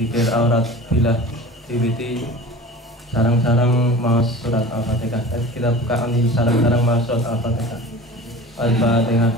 dikir aurat bilah diwiti sarang-sarang maos surat Al-Fatihah. Kita bukaan di sarang-sarang maos surat Al-Fatihah. Al-Fatihah.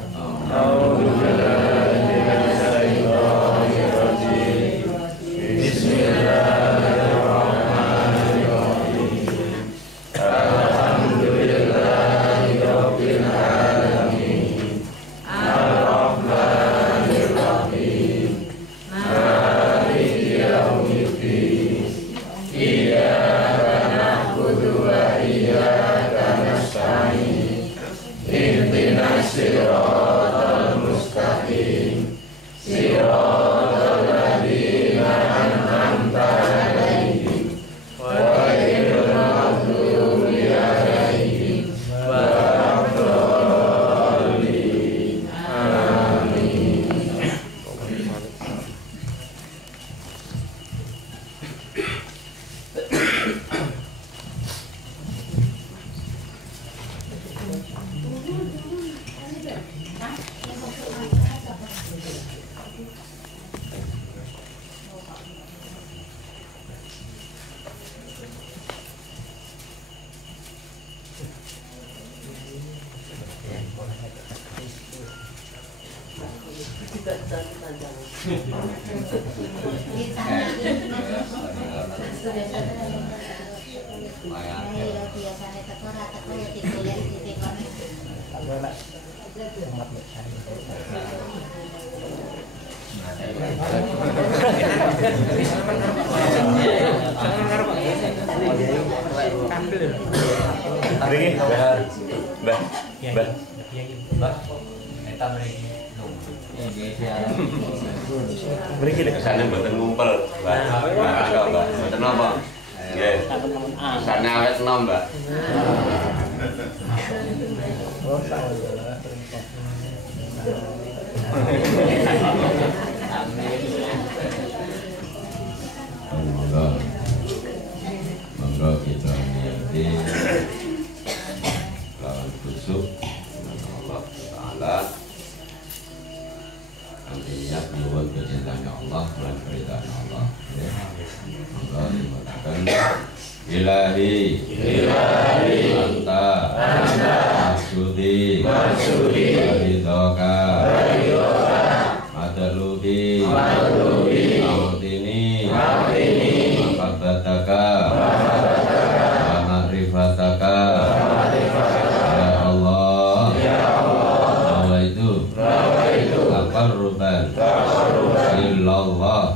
Beri kesana buatan ngumpul, Mbak. Mbak, buatan apa? Nggih. Kesana awet nom, Mbak. Monggo kita niati lawan kusuk Allah Ta'ala. Niat nyuwun kecintaan Allah dan keridhaan Allah. Allah dimatakan Ilahi Anta Maksudi Ridhoka Madalubi Mautini Mahabbataka Wa ma'rifataka Ya Allah Taqarruban illallah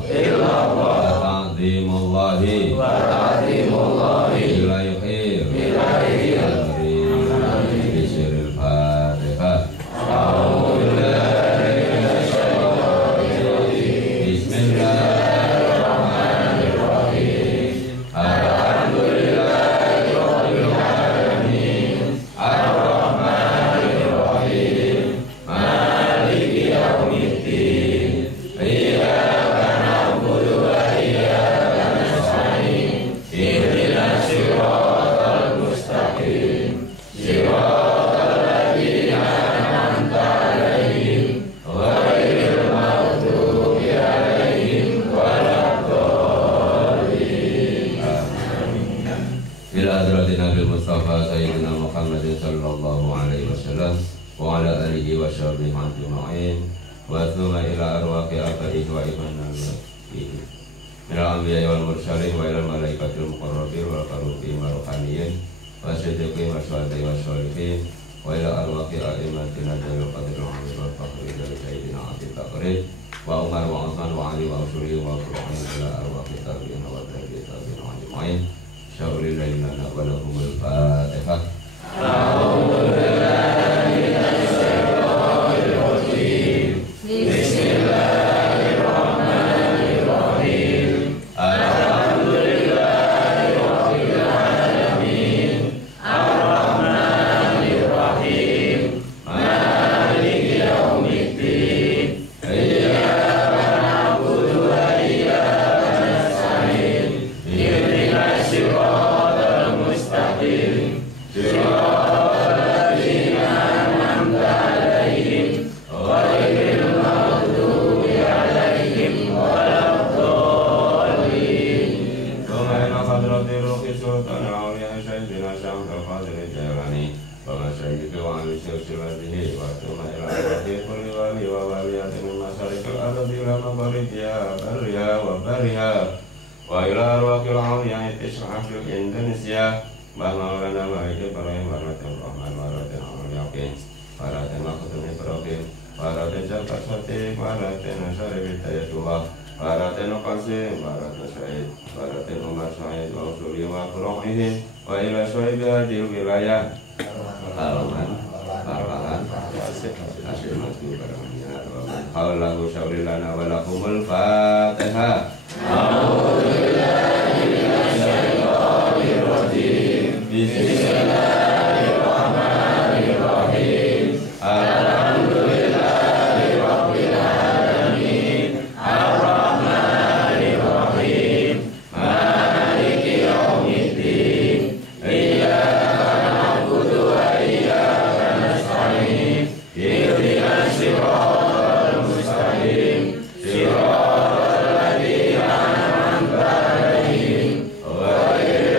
wa ta'zimullahi ilaihir bisiril Fatihah. Bismillahirrahmanirrahim. Alhamdulillahi rabbil alamin. Ar-Rahmanirrahim. Maliki yaumiddin. Iyyaka na'budu wa iyyaka nasta'in. Ihdinas siratal mustaqim. Siratal ladzina an'amta 'alaihim ghairil maghdubi 'alaihim waladdallin. Ila hadratin Nabil Mustafa Sayyidina Muhammadin sallallahu alaihi wasallam wa ala alihi wa sahbihi ajma'in wa thumma ila arwaqi abadihi wa imanal mu'minin minal anbiya'i wal mursalin wa ilal malaikatil muqarrabin wal qarubin wal ruhaniyin wa siddiqin wa syuhada'i wa sholihin wa ila arwaqi a'immatina jalil qadir wal fakhri dari Sayyidina Abid Bakrin wa Umar wa Uthman wa Ali wa Usuli wa Qur'an ila arwaqi tabi'in wa tabi'in wa ajma'in sya'ulil lailana wa lahumul Fatihah. Bismillahirrahmanirrahim. Alhamdulillahi rabbil alamin. Ar-Rahmanirrahim. Maliki yaumiddin. Iyyaka na'budu برها وبرها وإلى أرواح الأولياء تشرع في إندونيسيا Mbah Maulana Maiki Ibrahim Waratin Rahman Waratin Amal Yakin Waratin Makhdum Ibrahim Waratin Jabat Fatih Waratin Syarif Hidayatullah Waratin Qasim Waratin Syahid Waratin Umar Syahid Wa Usuli Wa Furu'ihim Wa ila Syahid Hadil Wilayah Al-Man Al-Bahan Asyik Mati Baramanya Haulahu Syaurilana Walakumul Fatihah Bismillahirrahmanirrahim. Alhamdulillahirabbil alamin. Arrahmanirrahim. Maliki yaumiddin. Iyyaka na'budu wa iyyaka nasta'in. Ihdinas siratal mustaqim. Siratal ladzina an'amta 'alaihim. Siratal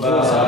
La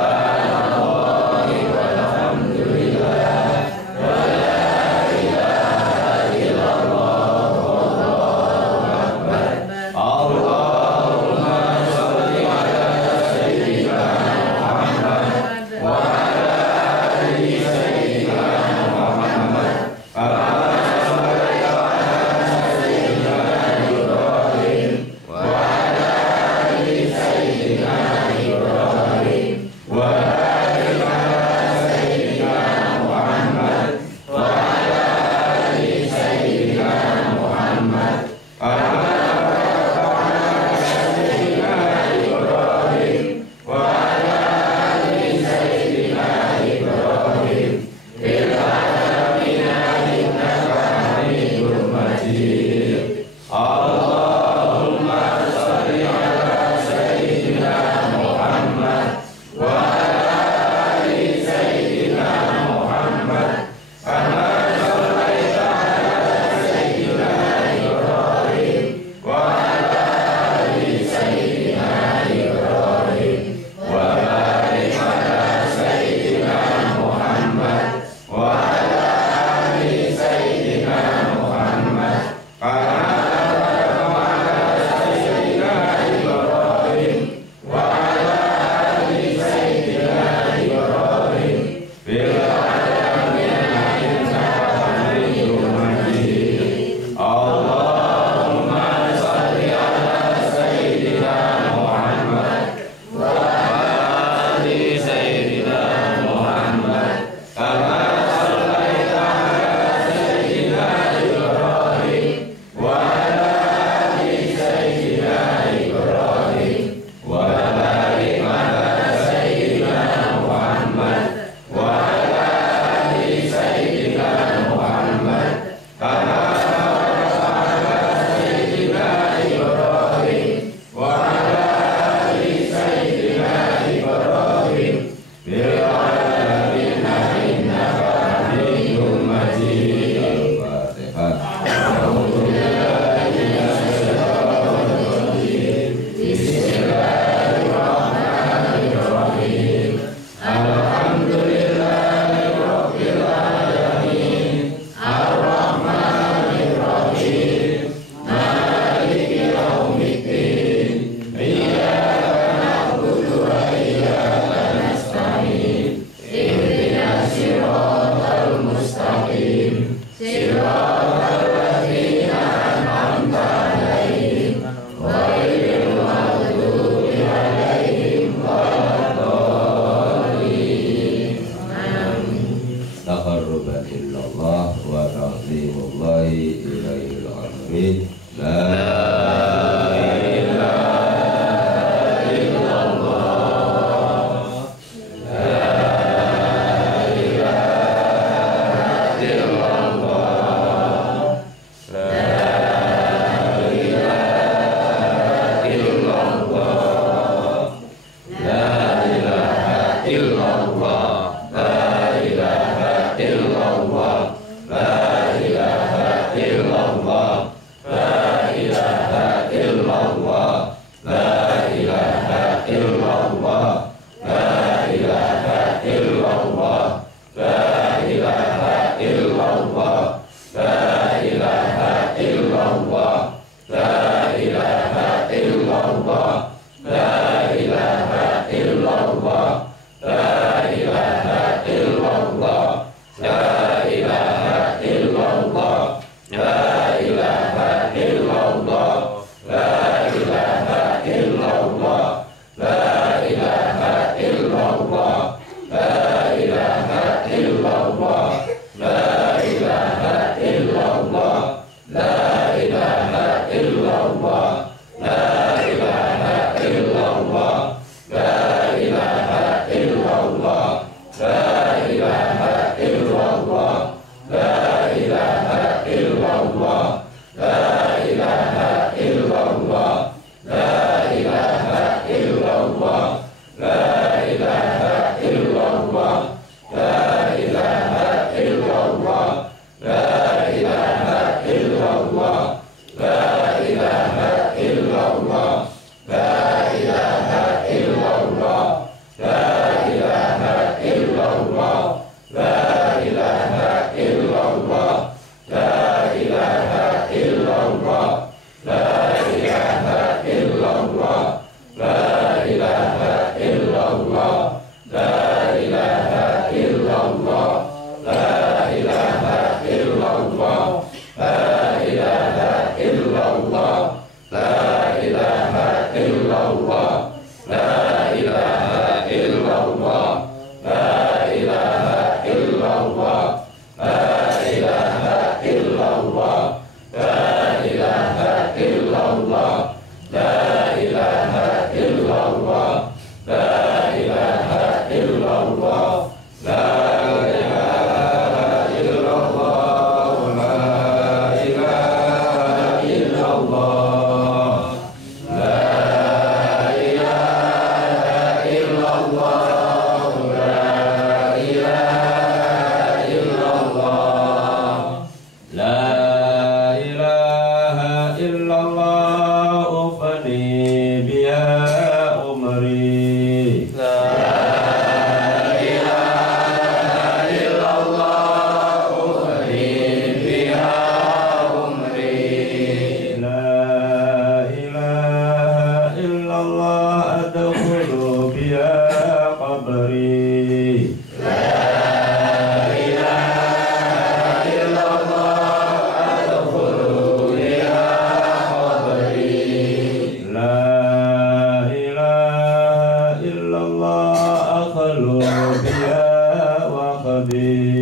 biha wahdi.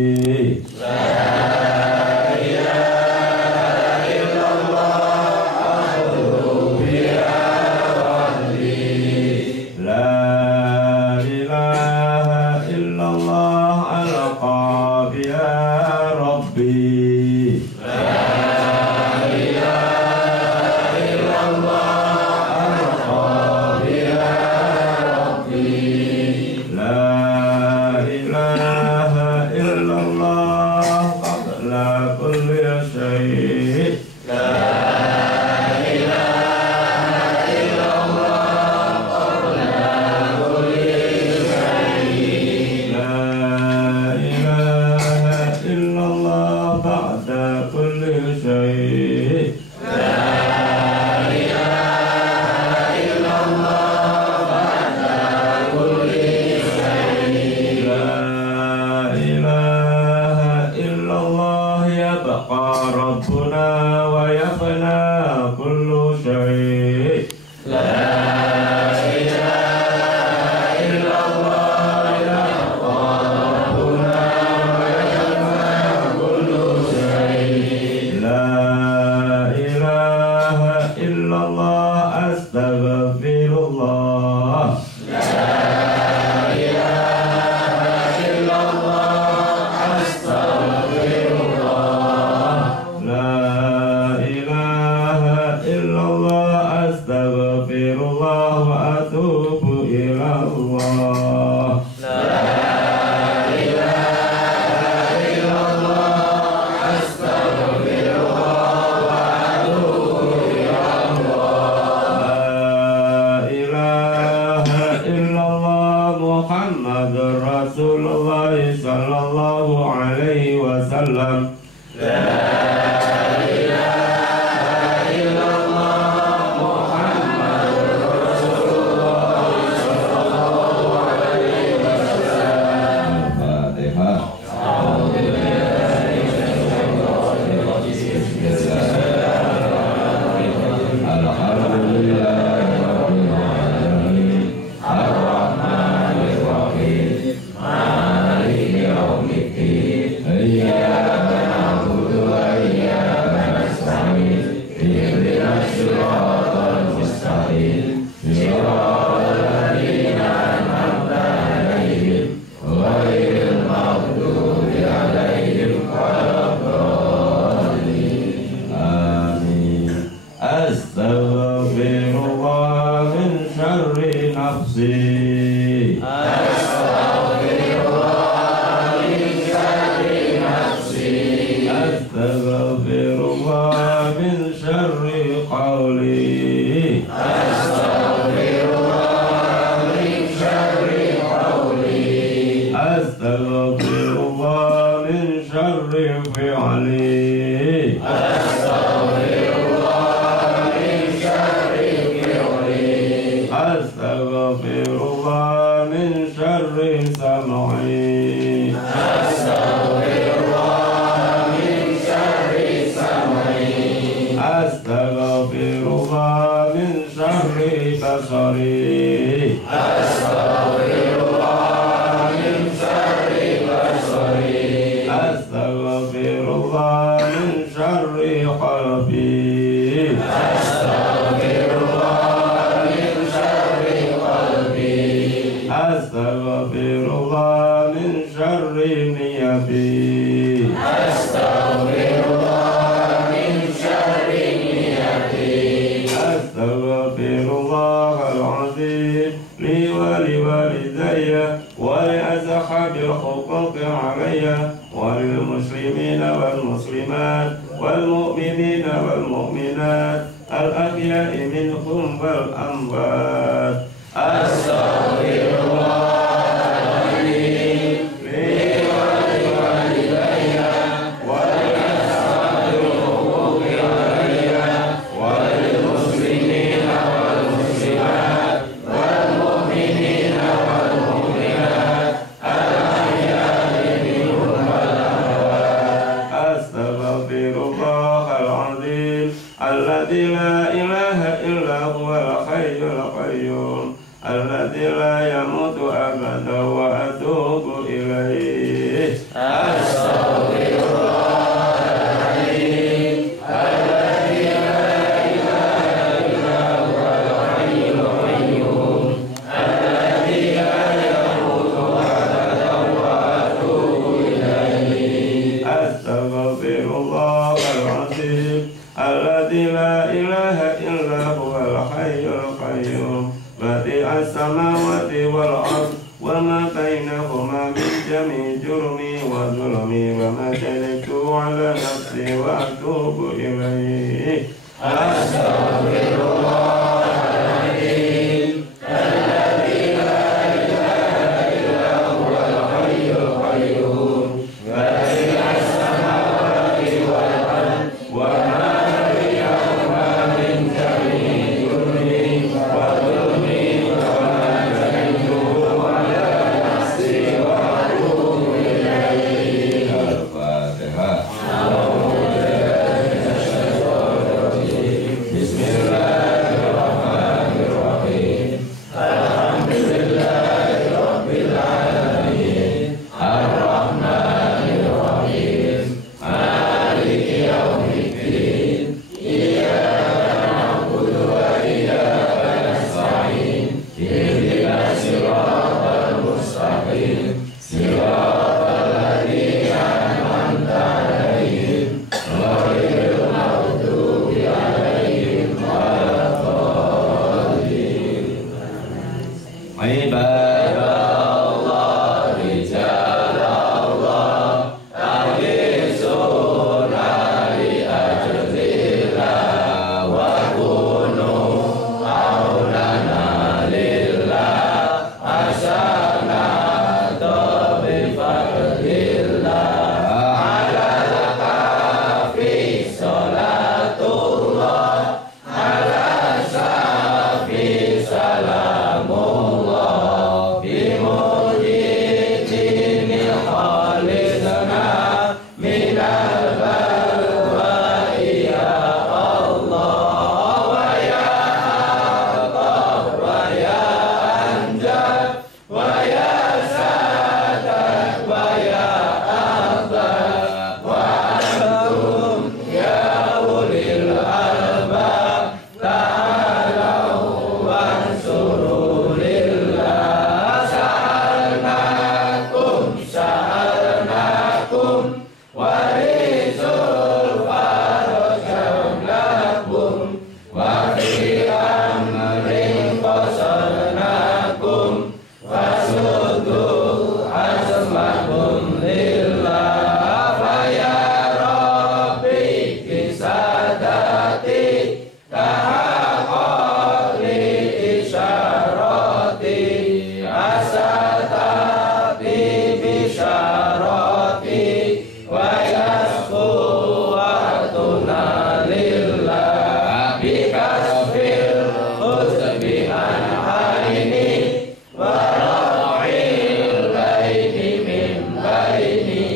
الذي بينهما من جميع جرمي وظلمي وما جنيت على نفسي وأتوب إليه. أستغفر الله العظيم الذي لا إله إلا هو الحي القيوم بديع السماوات والأرض وما بينهما من جميع جرمي وظلمي وما جنيته على نفسي وأتوب إليه. الفاتحة. بسم الله الرحمن الرحيم. الحمد لله رب العالمين الرحمن الرحيم مالك يوم الدين إياك نعبد وإياك نستعين اهدنا الصراط المستقيم صراط الذين أنعمت عليهم غير المغضوب عليهم ولا الضالين. عباد الله رجال الله أخلصون لأجل الله وكونوا أولانا لله حسنات بفضل الله على الكافي صلاة الله على الشافي سلام الله بمجيد من خالصنا من البلوى يا الله ويا الله ويا أنجل ويا سادة ويا أفضل وأنتم يا أولي الألباب تعالوا وانصروا لله. سألناكم ولزلفى رجعناكم وفي أمر قصرناكم فسدوا عزمكم لله. فيا ربي بسادتي تحقق لي إشاراتي أساتي بشاراتي ويسقو وقتنا لله بكسف الحزب عن عيني ورفع الغيب من بيني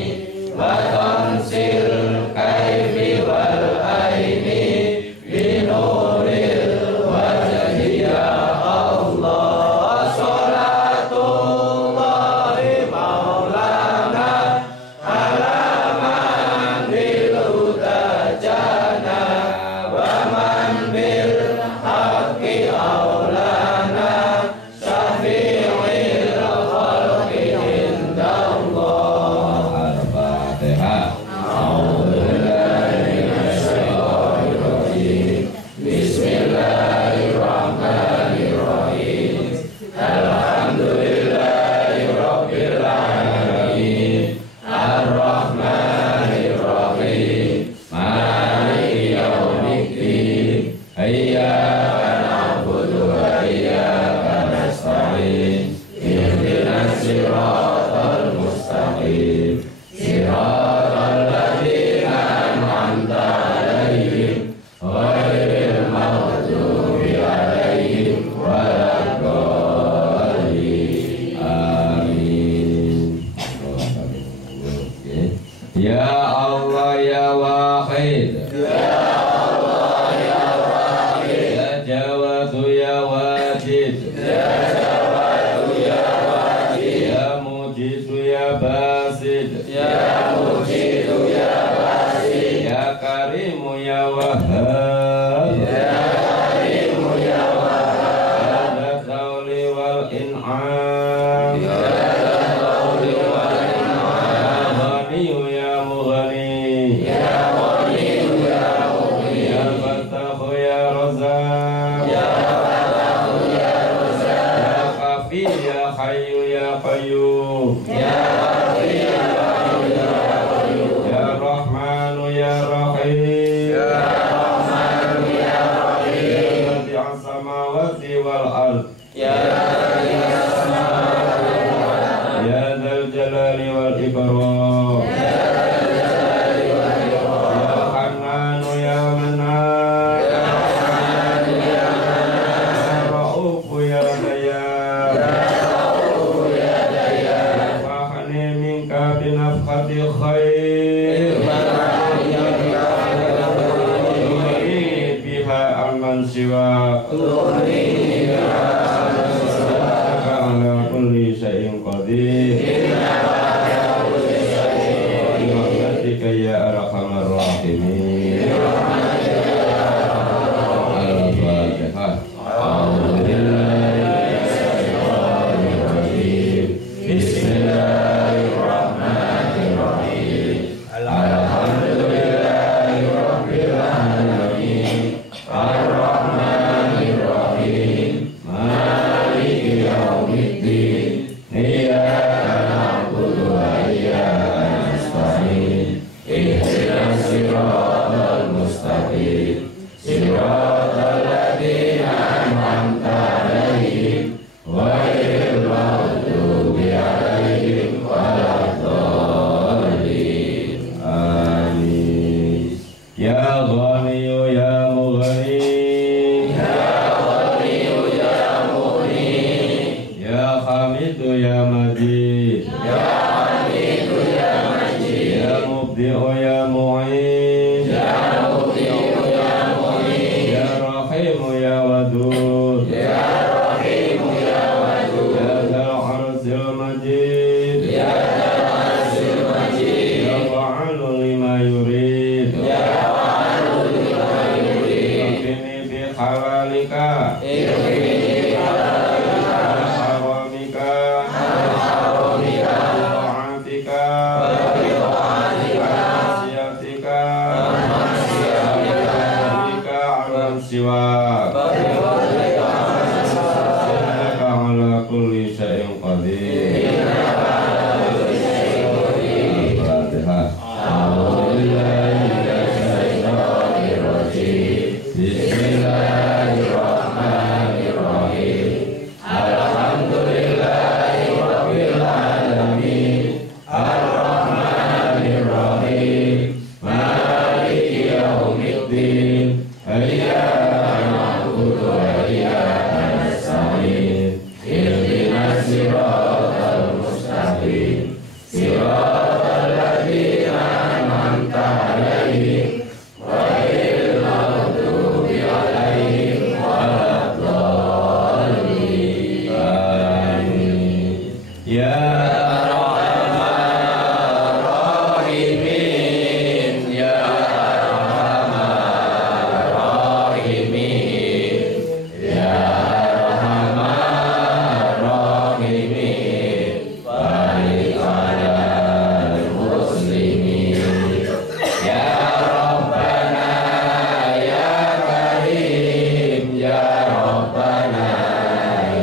وطمس الكيف والعين بنور الوجه يا الله. صلاة الله مولانا على من بالهدى جانا ومن بالحق أولانا شفيع الخلق عند الله. الفاتحة. أعوذ بالله من الشيطان الرجيم. بسم الله الرحمن الرحيم. الحمد لله رب العالمين الرحمن الرحيم مالك يوم الدين إياك نعبد وإياك نستعين اهدنا الصراط المستقيم صراط الذين أنعمت عليهم غير المغضوب عليهم ولا الضالين. آمين. Ya Allah ya Wahid, ya Allah ya Wahid, ya Jawadu ya Wajid, ya Jawadu ya Wajid, ya Mujidu ya Basid, ya Mujidu ya Basid, ya Karimu ya Wahhab, ya Karimu ya Wahhab, ya Tawli wal In'am, ya Tawli wal In'am, ya Ghaniyu ya Mughni, ya Ghaniyu ya Mughni, ya Fattahu ya Razak, ya Fattahu ya Razak, ya Kafi ya Hayyu ya Qayyum, Qayyum Ya Rahmanu Ya Rahim Ya Badi'as samawati wal ard Ya Dzal jalali wal ikram Ya Hannanu Ya Mannan Ya Ra'ufu Ya Dayyan Fahani minka binafkhati khair Tu'id biha amman siwa Innaka ala kulli syai'in qadir Birahmatika ya arhamar rahimin Al-Fatihah A'udzubillahi Bismillahirrahmanirrahim Alhamdulillahi Rabbil Alamin Ar-Rahmanirrahim Maliki Yaumiddin Iyyaka na'budu wa iyyaka nasta'in Ihdinas siratal mustaqim Siratal ladzina an'amta 'alaihim ghairil maghdubi 'alaihim waladdallin. Amin. Ya Ghaniyyu ya Mughni Ya Hamidhu ya Majid Ya Mubdi'u ya Mu'in Ya Rahimu ya Wadud Ya Dzal Arsyil Majid Ya Fa'alu lima yurid Ikfini bi halalika Haramika Ta'atika Siyatika Bika alam siwak Innaka ala kulli syai'in qadir Al-Fatihah A'udzubillahi minasyaitonir rajim Bismillahirrahmanirrahim Alhamdulillahi rabbil alamin Ar-Rahmanirrahim Maliki yaumiddin Iyyaka na'budu wa iyyaka nasta'in Ihdinas siratal mustaqim Siratal ladzina an'amta 'alaihim ghairil maghdubi 'alaihim waladdallin. Amin. Ya Arhamar Rahimin Ya Arhamar Rahimin Ya Arhamar Rahimin Barik alal muslimin Ya Rabbana Ya Rahim Ya Rabbana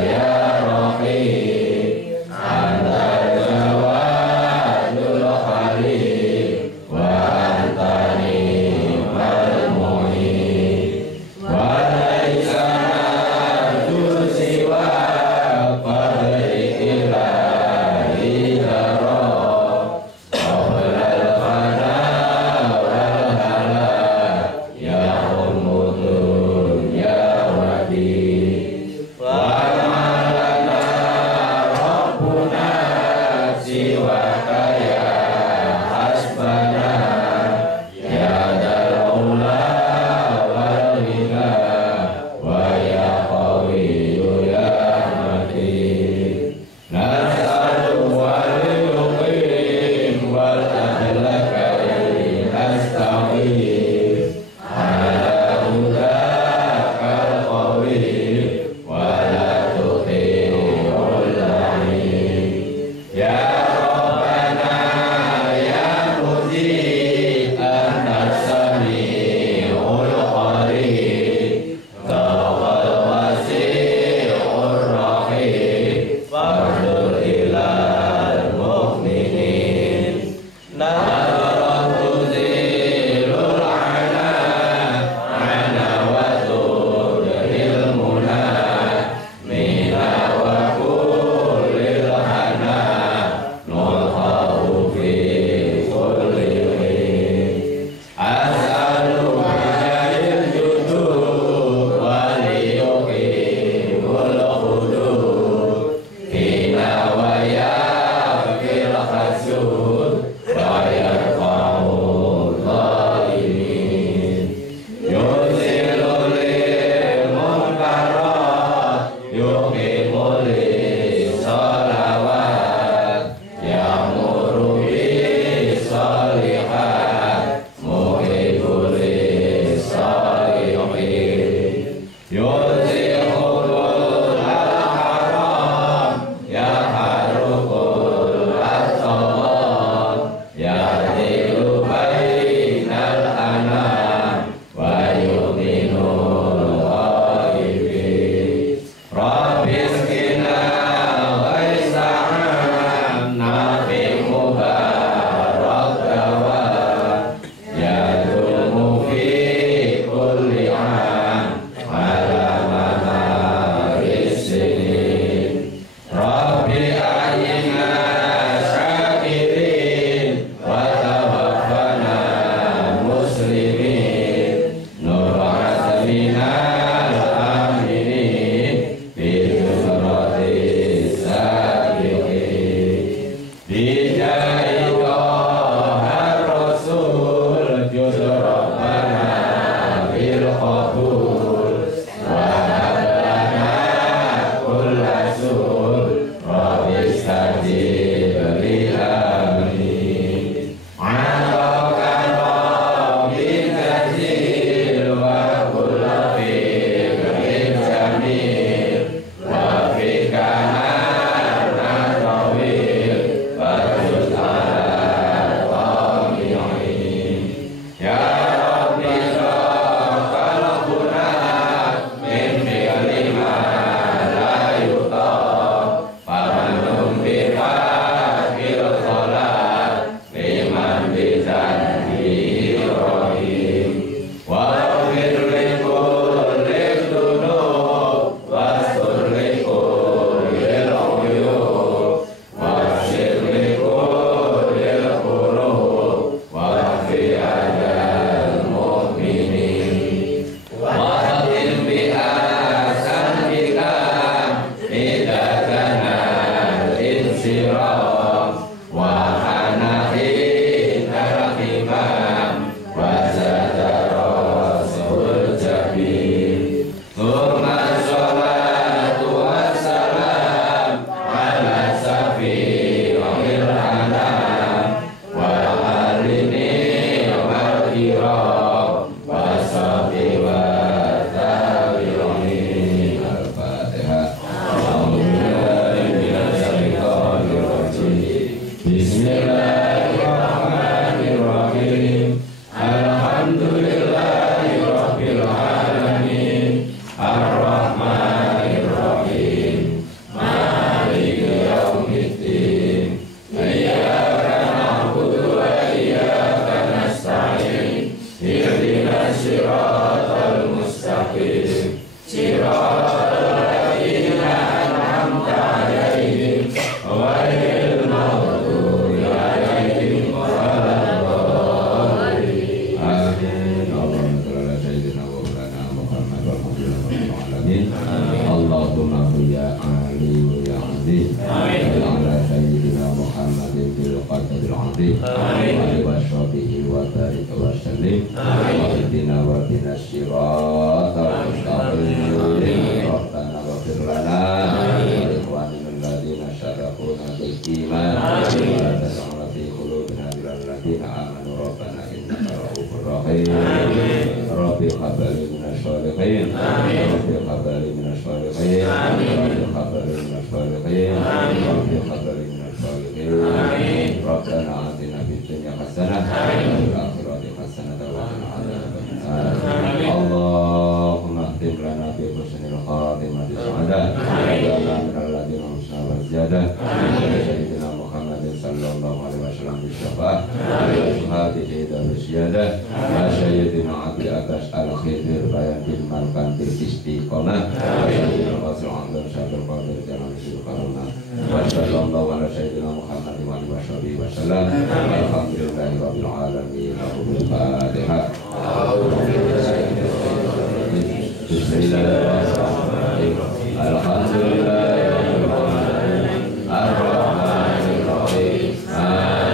Ya Rahim Antal Jawadul Halim Wa anta ni'mal mu'in Wa laisa na'budu siwa Qadri ilahi jara Qabla al-fana wal halak Ya umudun ya wadi Wa malana Rabbuna siwaka ya hasbana Ya dal ula wal ghina Wa ya qawiyyu ya matin Nas'alu wal yuqim wal adlaka nasta'in Ala hudakal qawiyy wa la tuti'ul lahin Ya Rabbana Alhamdulillah, Ar-Rahmanir Rahim.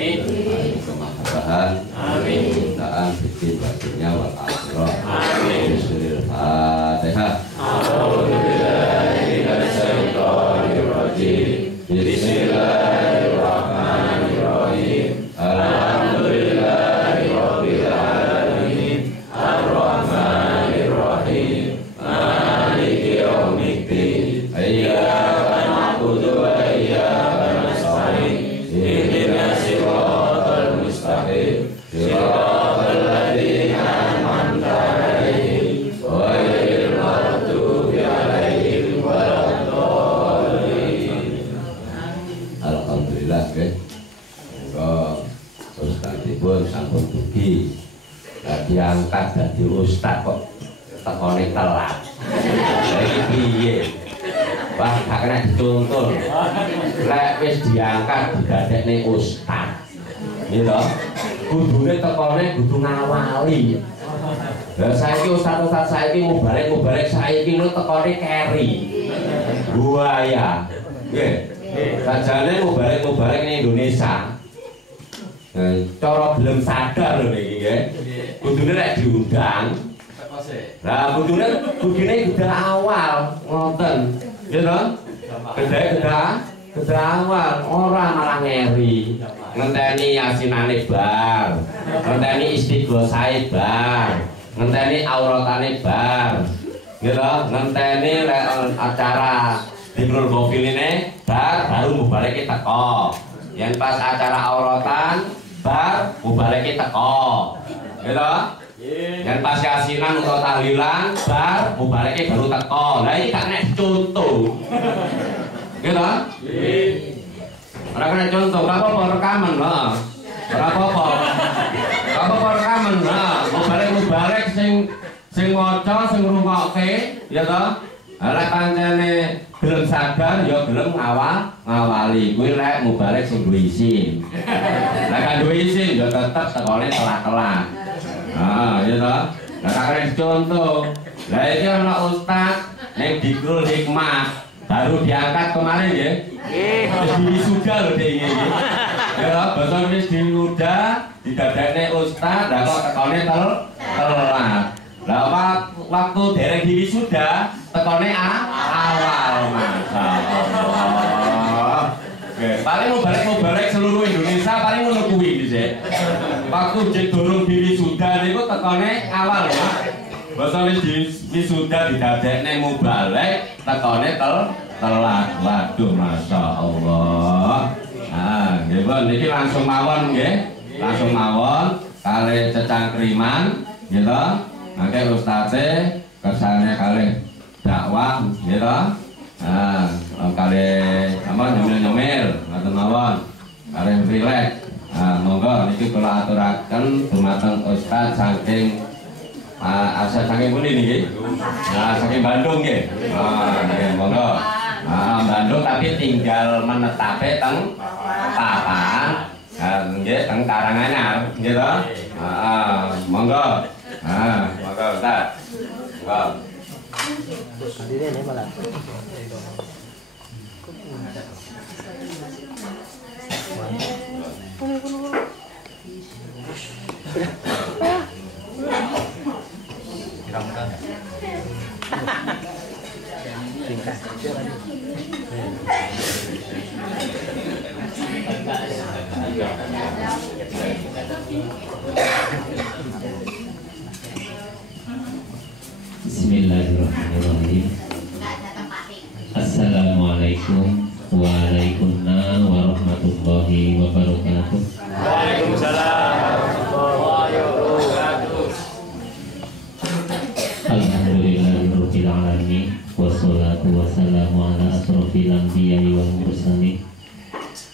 Amin. Kemahabahan. Amin. Kecintaan bikin wajibnya wal akhirah. Amin. Bismillahirrahmanirrahim. Alhamdulillahirrahmanirrahim. Bismillahirrahmanirrahim. Alhamdulillahirabbil alamin. Arrahmanirrahim. Maliki yaumiddin. Iyyaka na'budu wa iyyaka nasta'in. Ihdinas siratal mustaqim. Siratal ladzina an'amta 'alaihim ghairil maghdubi 'alaihim waladdallin. Alhamdulillah nggih. Ustazipun sampun dugi. Diangkat dadi ustaz kok tekone telat. Lah iki piye? Wah, gak kena dituntun. Lek wis diangkat digadekne ustaz. Nggih to? Kudune tekone kudu ngawali. Lah saiki ustaz-ustaz saiki mubalek saiki nu tekone keri. Buaya. Nggih. Sajane mubalek ning Indonesia. Cara belum sadar lho niki nggih. Kudune nek diundang. Lah kudune udah awal ngoten. Nggih to? Gedhe awal ora malah ngeri. Ngenteni yasinane bar. Ngenteni istighosahe bar. Ngenteni auratane bar. Nggih to? Ngenteni lek acara Dibrul Mobiline bar baru mubaleke teko. Yen pas acara auratan bar mubaleke teko. Nggih to? Yen pas yasinan utawa tahlilan bar mubaleke baru teko. Lah iki gak nek contoh. Nggih to? Nggih. Ora kena contoh, ora apa rekaman, heeh. Ora apa-apa. Ora apa rekaman, heeh. Mubalek sing maca sing ngrungokke, ya to? Lah pancene gelem sadar ya gelem ngawali. Kuwi lek mubalek sing duwe izin. Lah kan duwe izin ya tetep tekone telat-telat. Heeh, ya to. Lah kare contoh. Lah iki ana ustaz ning Dikrul Hikmah baru diangkat kemarin nggih. Nggih. Wis wisuda lho dhek iki. Ya basa wis diwuda, didadekne ustaz, lah kok tekone telat. Lah waktu dereng diwisuda tekone awal masyaallah. Oke, paling mubalek seluruh Indonesia paling ngono kuwi dhisik. Waktu durung diwisuda niku tekone awal, Pak. Basa wis diwisuda didadekne mubalek tekone telat. Waduh masyaallah. Ah, nggih pun niki langsung mawon nggih. Langsung mawon kalih cecangkriman nggih to. Mangke ustaze kersane kalih dakwah nggih to. Ah, kalih apa nyemil ngoten mawon. Kalih rileks. Ah, monggo niki kula aturaken dumateng ustaz saking asal saking pundi niki? Nah, saking Bandung nggih. Ah, nggih monggo. Ah, Bandung tapi tinggal menetape teng papan. Nggih teng Karanganyar nggih to. Heeh, monggo. Monggo Ustaz. Monggo. Hadirene malah. Bismillahirrahmanirrahim. Assalamualaikum warahmatullahi wabarakatuh. Waalaikumsalam warahmatullahi wabarakatuh. Alhamdulillahirabbil alamin wassalatu wassalamu ala asrofil anbiya'i wal mursalin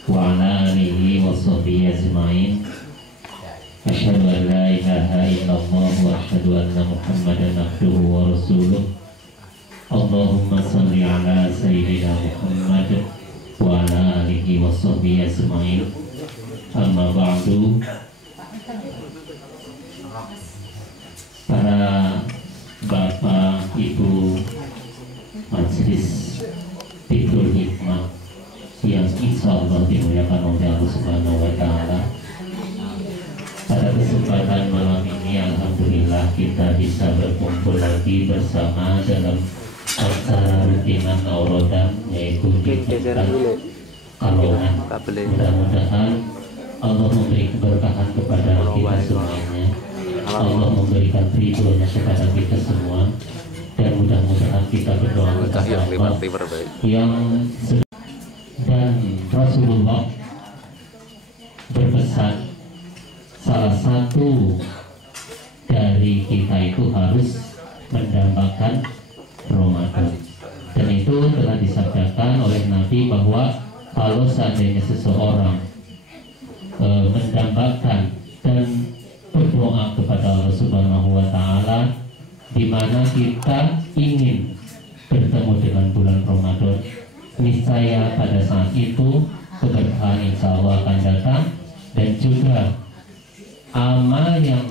wa ala alihi washabbihi ajmain. Asyhadu an la ilaha illallah wa asyhadu anna Muhammadan abduhu wa rasuluh. Allahumma shalli ala sayyidina Muhammad wa ala alihi washabbihi ajmain. Amma ba'du. Para bapak, ibu majelis Dikrul Hikmah yang insya Allah dimuliakan oleh Allah Subhanahu wa Ta'ala, kita bisa berkumpul lagi bersama dalam acara rutinan Aurodan, yaitu di Kalongan. Mudah-mudahan Allah memberi keberkahan kepada kita semuanya, Allah memberikan ridhonya kepada kita semua, dan mudah-mudahan kita berdoa kepada Allah yang dan Rasulullah berpesan salah satu dari kita itu harus mendambakan Ramadan, dan itu telah disabdakan oleh Nabi bahwa kalau seandainya seseorang mendambakan dan berdoa kepada Allah Subhanahu wa Ta'ala, di mana kita ingin bertemu dengan bulan Ramadan, niscaya pada saat itu keberkahan insya Allah akan datang, dan juga amal yang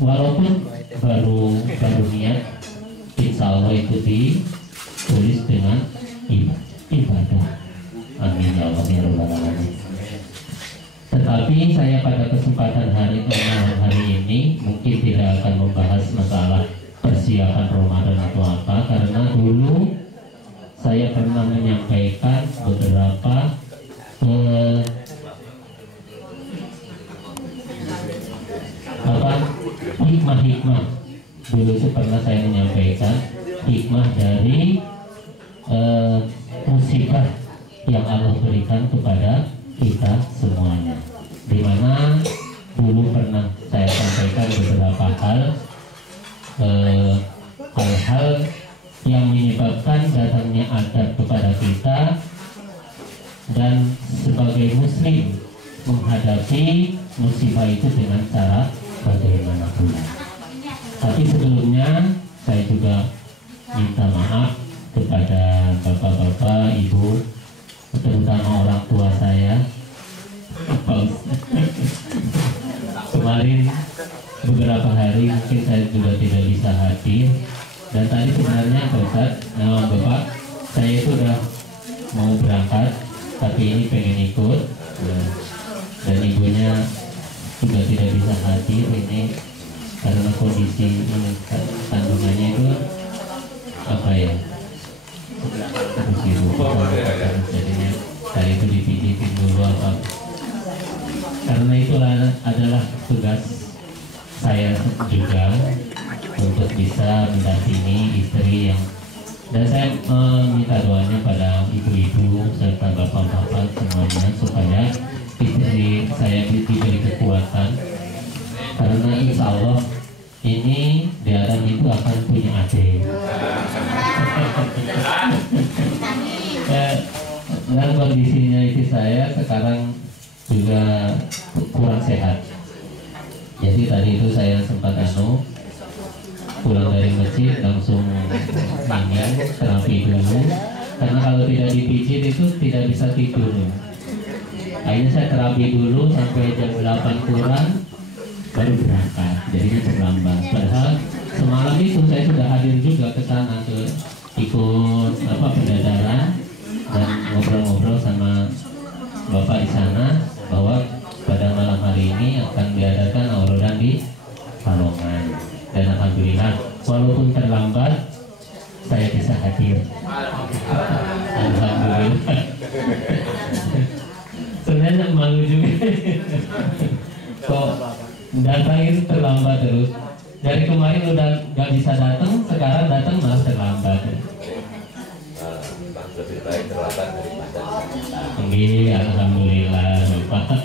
walaupun baru niat, insya Allah itu ditulis dengan ibadah. Amin ya Allah ya Rabbal Alamin. Tetapi saya pada kesempatan hari ini mungkin tidak akan membahas masalah persiapan Ramadan atau apa, karena dulu saya pernah menyampaikan beberapa hikmah. Dulu itu pernah saya menyampaikan hikmah dari musibah yang Allah berikan kepada kita semuanya, di mana dulu pernah saya sampaikan beberapa hal yang menyebabkan datangnya adab kepada kita, dan sebagai muslim menghadapi musibah itu dengan cara bagaimana pula. Tapi sebelumnya saya juga minta maaf kepada bapak-bapak, ibu, terutama orang tua saya. Kemarin beberapa hari mungkin saya juga tidak bisa hadir, dan tadi sebenarnya Bapak saya itu udah mau berangkat, tapi ini pengen ikut, dan ibunya juga tidak bisa hadir ini karena kondisi ini kandungannya itu apa ya, jadinya hari itu dipijitin dulu apa. Karena itulah adalah tugas saya juga untuk bisa mendampingi istri yang, dan saya minta doanya pada ibu-ibu serta bapak-bapak semuanya supaya istri saya diberi kekuatan, karena insya Allah ini Darren itu akan punya adik. Dan kondisinya istri saya sekarang juga kurang sehat. Jadi tadi itu saya sempat pulang dari masjid langsung ingin terapi dulu, karena kalau tidak dipijit itu tidak bisa tidur. Akhirnya saya terapi dulu sampai jam 8 kurang baru berangkat, jadinya terlambat. Padahal semalam itu saya sudah hadir juga ke sana tuh, ikut pendadaran dan ngobrol-ngobrol sama Bapak di sana bahwa pada malam hari ini akan diadakan Aurodan di Kalongan, dan alhamdulillah walaupun terlambat saya bisa hadir. Alhamdulillah. Sebenarnya malu juga kok datang itu terlambat terus. Dari kemarin udah nggak bisa datang, sekarang datang malah terlambat. Lebih baik terlambat daripada Iya, alhamdulillah Bapak.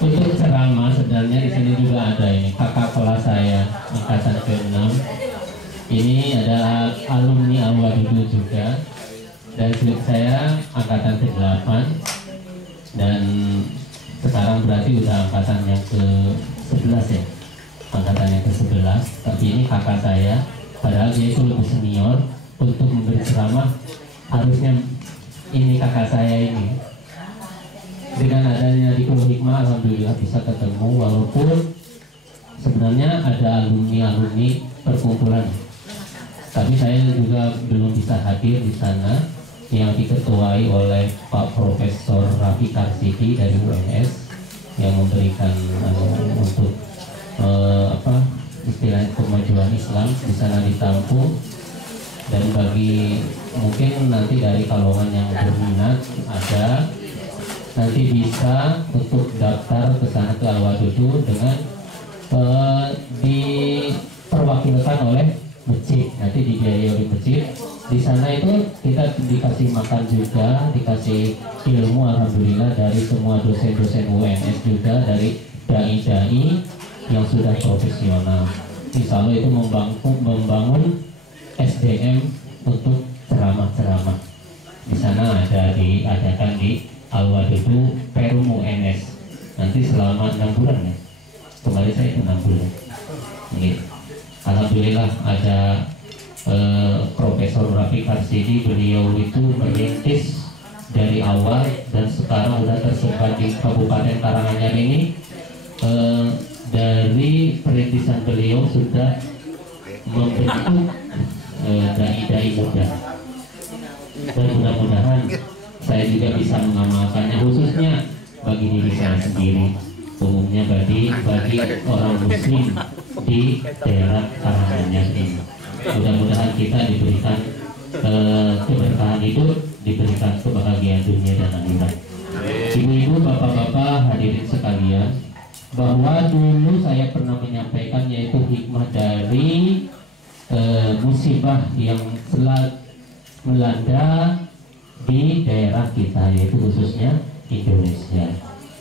Untuk ceramah sebenarnya di sini juga ada ini kakak kelas saya angkatan ke-6. Ini adalah alumni Al-Wadudu juga, dan saya angkatan ke-8, dan sekarang berarti udah angkatan yang ke-11 ya, angkatan yang ke-11. Tapi ini kakak saya, padahal dia itu lebih senior. Untuk memberi ceramah harusnya ini kakak saya ini. Dengan adanya di Pulau Hikmah, alhamdulillah bisa ketemu, walaupun sebenarnya ada alumni perkumpulan, tapi saya juga belum bisa hadir di sana, yang diketuai oleh Pak Profesor Raffi Karsidi dari UNS yang memberikan untuk istilah kemajuan Islam di sana ditampung. Dan bagi mungkin nanti dari kalongan yang berminat ada, nanti bisa untuk daftar ke sana ke Al-Wadudu dengan diperwakilkan oleh masjid, nanti dibiayai oleh masjid. Di sana itu kita dikasih makan juga, dikasih ilmu alhamdulillah dari semua dosen-dosen UNS juga, dari dai-dai yang sudah profesional. Insya Allah itu membangun SDM untuk ceramah-ceramah. Di sana diadakan di Al-Wadudu Perum UNS. Nanti selama 6 bulan ya. Kemarin saya itu 6 bulan. Ini. Alhamdulillah ada Profesor Rafiq Arsidi, beliau itu merintis dari awal dan sekarang sudah tersebar di Kabupaten Karanganyar ini. Dari perintisan beliau sudah membentuk dai-dai muda, dan mudah-mudahan saya juga bisa mengamalkannya, khususnya bagi diri saya sendiri, umumnya bagi orang muslim di daerah Karanganyar ini. Mudah-mudahan kita diberikan keberkahan hidup, diberikan kebahagiaan dunia dan akhirat. Ibu-ibu, bapak-bapak, hadirin sekalian, bahwa dulu saya pernah menyampaikan yaitu hikmah dari musibah yang melanda di daerah kita, yaitu khususnya Indonesia,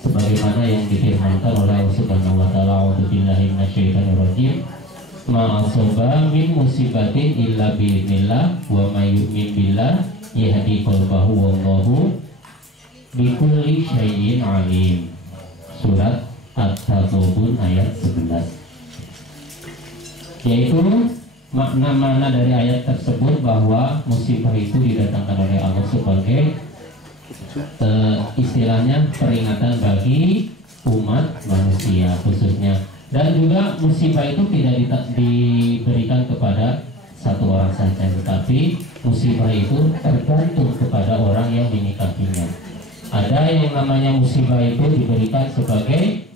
sebagaimana yang difirmankan oleh Allah Subhanahu wa taala, a'udzubillahi minasyaitonirrajim, ma asaba min musibatin illa biidznillah wa may yu'min billah yahdi qalbahu wallahu bikulli syai'in alim. Surat At-Taghabun ayat 11. Yaitu makna-makna dari ayat tersebut bahwa musibah itu didatangkan oleh Allah sebagai istilahnya peringatan bagi umat manusia khususnya, dan juga musibah itu tidak diberikan kepada satu orang saja, tetapi musibah itu tergantung kepada orang yang menyikapinya. Ada yang namanya musibah itu diberikan sebagai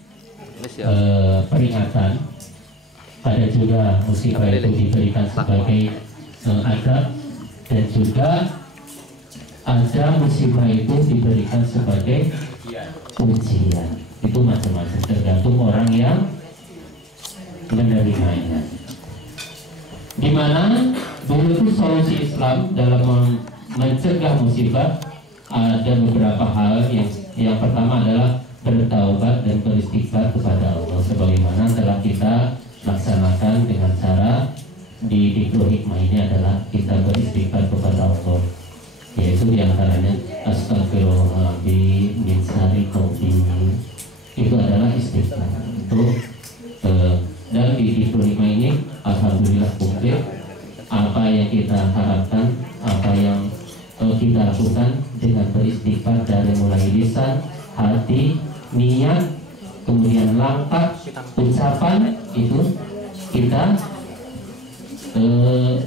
peringatan, ada juga musibah itu diberikan sebagai adab, dan juga ada musibah itu diberikan sebagai ujian. Itu macam-macam, tergantung orang yang menerimanya. Dimana dulu itu solusi Islam dalam mencegah musibah ada beberapa hal. Yang pertama adalah bertaubat dan beristighfar kepada Allah, sebagaimana telah kita laksanakan dengan cara di Dikro Hikmah ini adalah kita beristighfar kepada Allah, yaitu diantaranya astagfirullahaladzim min syarri qalbi, itu adalah istighfar. Dan di Dikro Hikmah ini alhamdulillah komplit apa yang kita harapkan, apa yang kita lakukan dengan beristighfar dari mulai lisan, hati, niat, kemudian langkah, ucapan, itu kita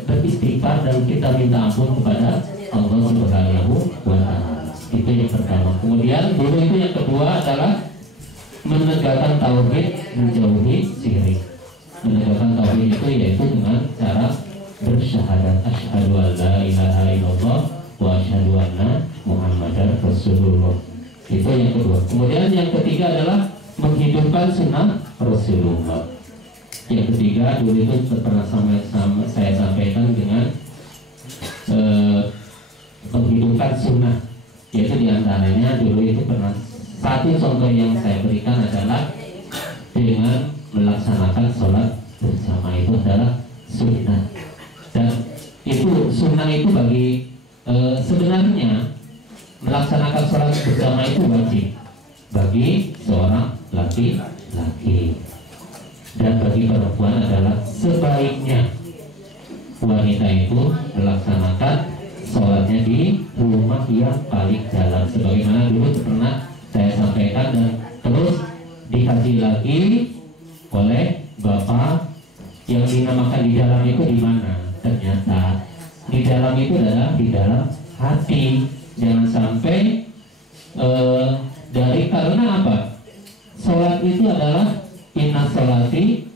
beristighfar dan kita minta ampun kepada Allah Subhanahu wa taala. Itu yang pertama. Kemudian dulu itu yang kedua adalah menegakkan tauhid, menjauhi syirik. Menegakkan tauhid itu yaitu dengan cara bersyahadat asyhadu an la ilaha illallah wa asyhadu anna muhammadar rasulullah. Itu yang kedua. Kemudian yang ketiga adalah menghidupkan sunnah Rasulullah. Yang ketiga dulu itu pernah saya sampaikan dengan menghidupkan sunnah, yaitu diantaranya dulu itu pernah satu contoh yang saya berikan adalah dengan melaksanakan sholat bersama. Itu adalah sunnah, dan itu sunnah itu bagi sebenarnya melaksanakan sholat bersama itu wajib bagi seorang laki-laki, dan bagi perempuan adalah sebaiknya wanita itu melaksanakan sholatnya di rumah yang paling dalam, sebagaimana dulu pernah saya sampaikan dan terus dikaji lagi oleh Bapak, yang dinamakan di dalam itu di mana? Ternyata di dalam itu adalah di dalam hati. Jangan sampai karena apa? Sholat itu adalah inna sholati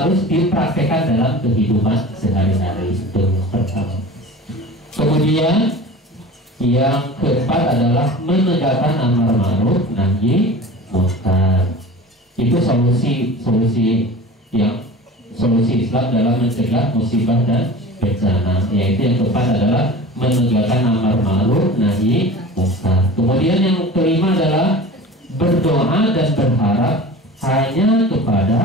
harus dipraktekkan dalam kehidupan sehari-hari. Itu yang pertama. Kemudian yang keempat adalah menegakkan amar ma'ruf nahi munkar. Itu solusi Islam dalam mencegah musibah dan bencana, yaitu yang keempat adalah menegakkan amar ma'ruf nahi munkar. Kemudian yang kelima adalah berdoa dan berharap hanya kepada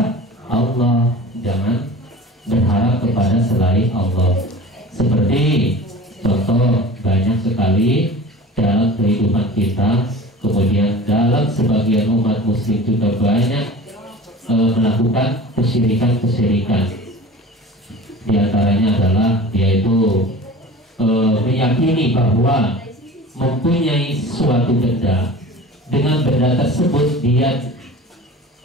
Allah, jangan berharap kepada selain Allah. Seperti contoh banyak sekali dalam kehidupan kita, kemudian dalam sebagian umat muslim juga banyak melakukan kesyirikan. Di antaranya adalah yaitu meyakini bahwa mempunyai suatu benda, dengan benda tersebut dia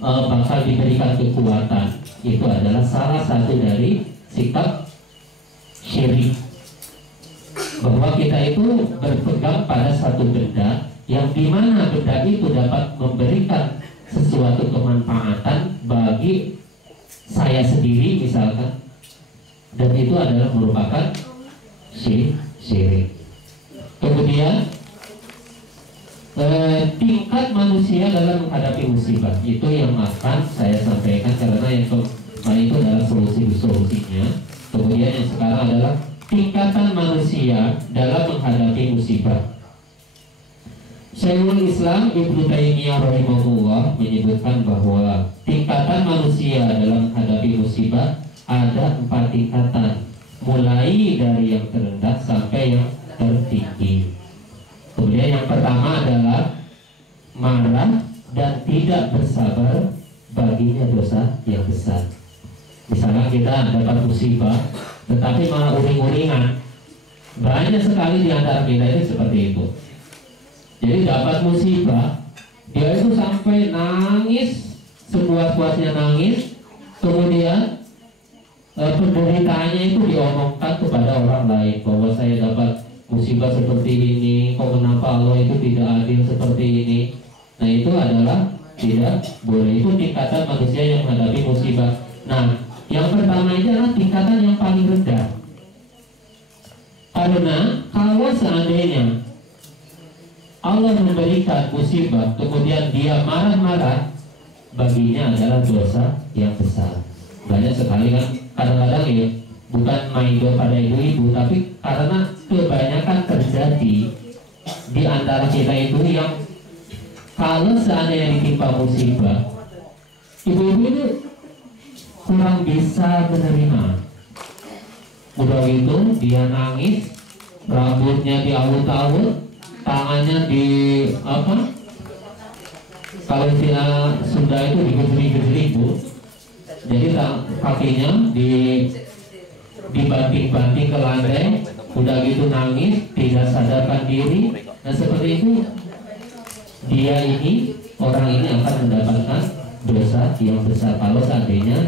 bakal diberikan kekuatan. Itu adalah salah satu dari sikap syirik, bahwa kita itu berpegang pada satu benda yang dimana benda itu dapat memberikan sesuatu kemanfaatan bagi saya sendiri misalkan, dan itu adalah merupakan syirik. Kemudian tingkat manusia dalam menghadapi musibah itu yang akan saya sampaikan, karena yang kemarin itu adalah solusinya. Kemudian yang sekarang adalah tingkatan manusia dalam menghadapi musibah. Syekhul Islam Ibnu Taimiyah rahimahullah menyebutkan bahwa tingkatan manusia dalam menghadapi musibah ada 4 tingkatan, mulai dari yang terendah sampai yang tertinggi. Kemudian yang pertama adalah marah dan tidak bersabar baginya dosa yang besar. Misalnya kita dapat musibah tetapi malah uring-uringan. Banyak sekali di antara kita itu seperti itu. Jadi dapat musibah, dia itu sampai nangis, sepuas-puasnya nangis, kemudian penderitaannya itu diomongkan kepada orang lain bahwa saya dapat musibah seperti ini, kok kenapa Allah itu tidak adil seperti ini. Nah itu adalah tidak boleh, itu tingkatan manusia yang menghadapi musibah. Nah yang pertama ini adalah tingkatan yang paling rendah, karena kalau seandainya Allah memberikan musibah kemudian dia marah-marah, baginya adalah dosa yang besar. Banyak sekali kan kadang-kadang ya, bukan maido pada ibu-ibu, tapi karena kebanyakan terjadi di antara kita itu yang kalau seandainya ditimpa musibah, ibu-ibu itu kurang bisa menerima. Udah gitu dia nangis, rambutnya diawut-awut, tangannya di apa? Kalau istilah Sunda itu digedri-gedri bu. Jadi kakinya dibanting-banting ke lantai, udah gitu nangis, tidak sadarkan diri. Nah seperti itu dia ini, orang ini akan mendapatkan dosa yang besar kalau seandainya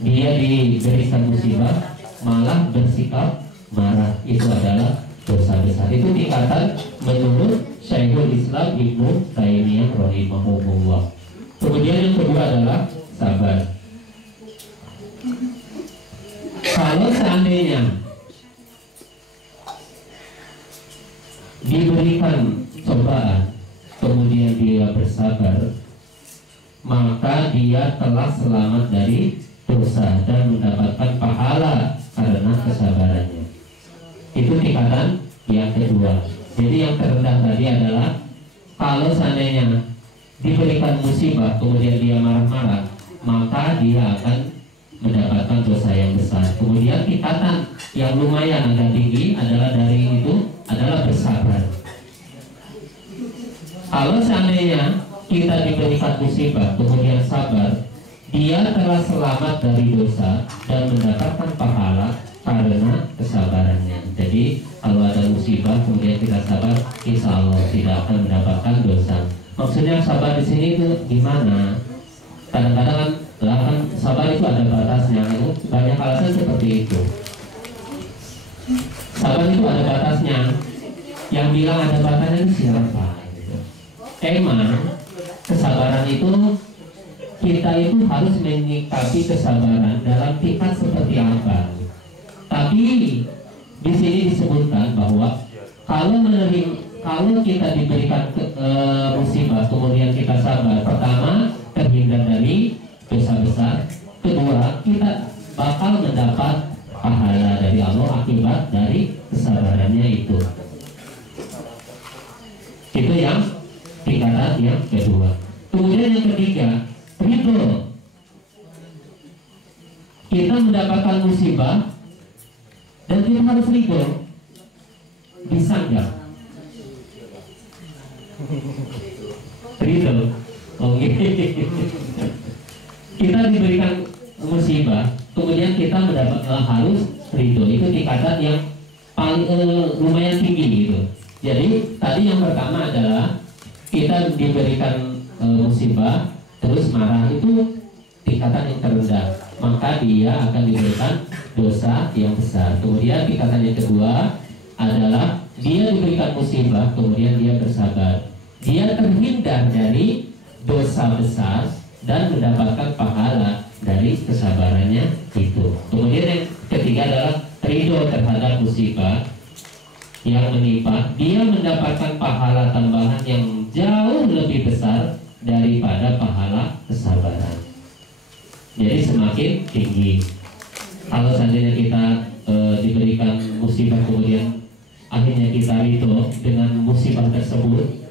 dia diberikan musibah malah bersikap marah. Itu adalah dosa besar. Itu tingkatan menurut Syekhul Islam Ibnu Taimiyah rahimahullah. Kemudian yang kedua adalah sabar. Kalau seandainya diberikan cobaan kemudian dia bersabar, maka dia telah selamat dari dosa dan mendapatkan pahala karena kesabarannya. Itu tingkatan yang kedua. Jadi yang terendah tadi adalah kalau seandainya diberikan musibah kemudian dia marah-marah, maka dia akan mendapatkan dosa yang besar. Kemudian tingkatan yang lumayan agak tinggi adalah dari itu adalah bersabar. Kalau seandainya kita diberikan musibah kemudian sabar, dia telah selamat dari dosa dan mendapatkan pahala karena kesabarannya. Jadi kalau ada musibah kemudian kita sabar, insya Allah tidak akan mendapatkan dosa. Maksudnya sabar di sini itu gimana? Kadang-kadang kan sabar itu ada batasnya. Banyak alasan seperti itu. Sabar itu ada batasnya. Yang bilang ada batasnya itu siapa? Emang kesabaran itu kita itu harus menyikapi kesabaran dalam tingkat seperti apa. Tapi di sini disebutkan bahwa kalau kita diberikan musibah kemudian kita sabar, pertama terhindar dari dosa besar, kedua kita bakal mendapat pahala dari Allah akibat dari kesabarannya itu. Itu yang tingkatan yang kedua. Kemudian yang ketiga, ridho. Kita mendapatkan musibah dan kita harus ridho. Bisa nggak? Ridho. Oke. Kita diberikan musibah, kemudian kita mendapatkan harus ridho. Itu tingkatan yang paling lumayan tinggi gitu. Jadi tadi yang pertama adalah kita diberikan musibah terus marah, itu tingkatan yang terendah, maka dia akan diberikan dosa yang besar. Kemudian tingkatan yang kedua adalah dia diberikan musibah kemudian dia bersabar, dia terhindar dari dosa besar dan mendapatkan pahala dari kesabarannya itu. Kemudian yang ketiga adalah ridho terhadap musibah yang menimpa, dia mendapatkan pahala tambahan yang jauh lebih besar daripada pahala kesabaran. Jadi semakin tinggi. Kalau seandainya kita diberikan musibah kemudian akhirnya kita ridho dengan musibah tersebut,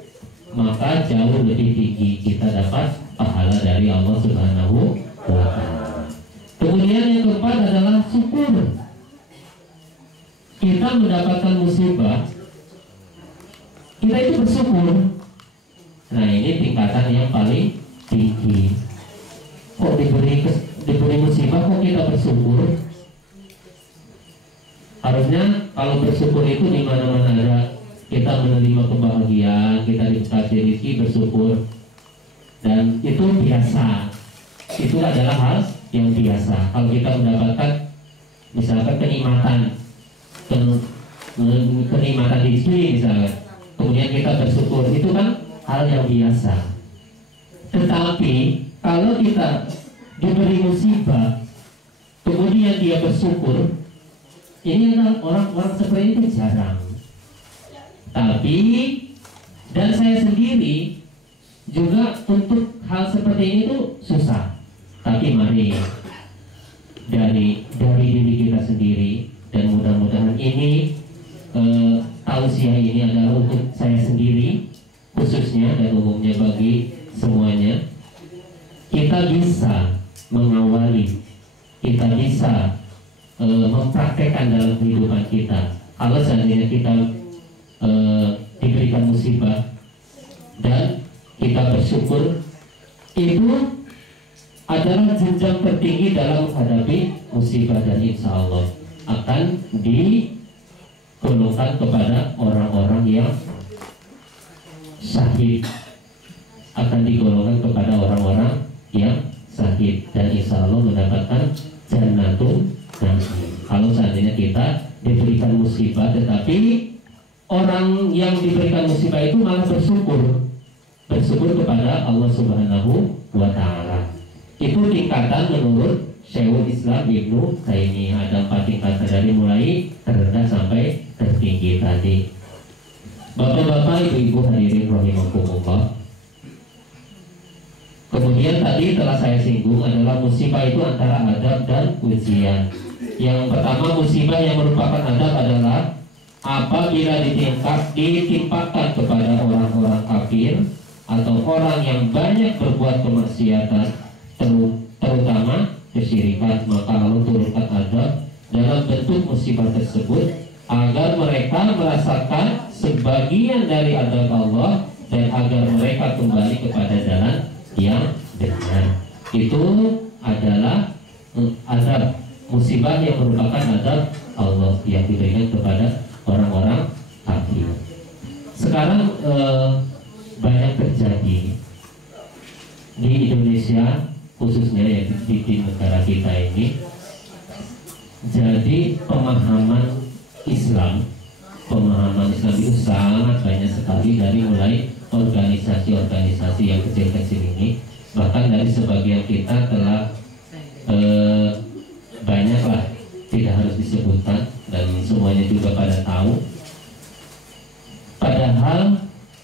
maka jauh lebih tinggi kita dapat pahala dari Allah Subhanahu wa Ta'ala. Kemudian yang keempat adalah syukur. Kita mendapatkan musibah, kita itu bersyukur. Nah ini tingkatan yang paling tinggi. Kok diberi musibah kok kita bersyukur? Harusnya kalau bersyukur itu di mana-mana ada kita menerima kebahagiaan, kita dikasih rezeki bersyukur, dan itu biasa. Itu adalah hal yang biasa. Kalau kita mendapatkan misalkan kenikmatan rezeki misalnya, kemudian kita bersyukur, itu kan hal yang biasa. Tetapi kalau kita diberi musibah kemudian dia bersyukur, ini adalah orang-orang seperti itu jarang. Tapi dan saya sendiri juga untuk hal seperti ini tuh susah. Tapi mari dari diri kita sendiri, dan mudah-mudahan ini tausiah ini adalah untuk saya sendiri khususnya dan umumnya bagi semuanya. Kita bisa mengawali, kita bisa mempraktekkan dalam kehidupan kita. Kalau seandainya kita diberikan musibah dan kita bersyukur, itu adalah jenjang tertinggi dalam menghadapi musibah, dan insya Allah akan digolongkan kepada orang-orang yang syahid, akan digolongkan kepada orang-orang yang syahid, dan insya Allah mendapatkan jannatul na'im. Kalau seandainya kita diberikan musibah tetapi orang yang diberikan musibah itu malah bersyukur kepada Allah Subhanahu wa Ta'ala. Itu tingkatan menurut Syekhul Islam Ibnu Taimiyah. Ada 4 tingkatan dari mulai terendah sampai tertinggi tadi. Bapak-bapak, ibu-ibu hadirin rahimakumullah. Kemudian tadi telah saya singgung adalah musibah itu antara adab dan ujian. Yang pertama, musibah yang merupakan adab adalah apabila ditimpakan kepada orang-orang kafir atau orang yang banyak berbuat kemaksiatan, terutama kesyirikan, maka Allah turunkan adab dalam bentuk musibah tersebut agar mereka merasakan sebagian dari adab Allah dan agar mereka kembali kepada jalan yang benar. Itu adalah adab musibah yang merupakan adab Allah yang diberikan kepada orang-orang kafir. Sekarang banyak terjadi di Indonesia khususnya ya, di negara kita ini. Jadi pemahaman Islam itu sangat banyak sekali, dari mulai organisasi-organisasi yang kecil-kecil ini Bahkan dari sebagian kita telah banyaklah, tidak harus disebutkan dan semuanya juga pada tahu. Padahal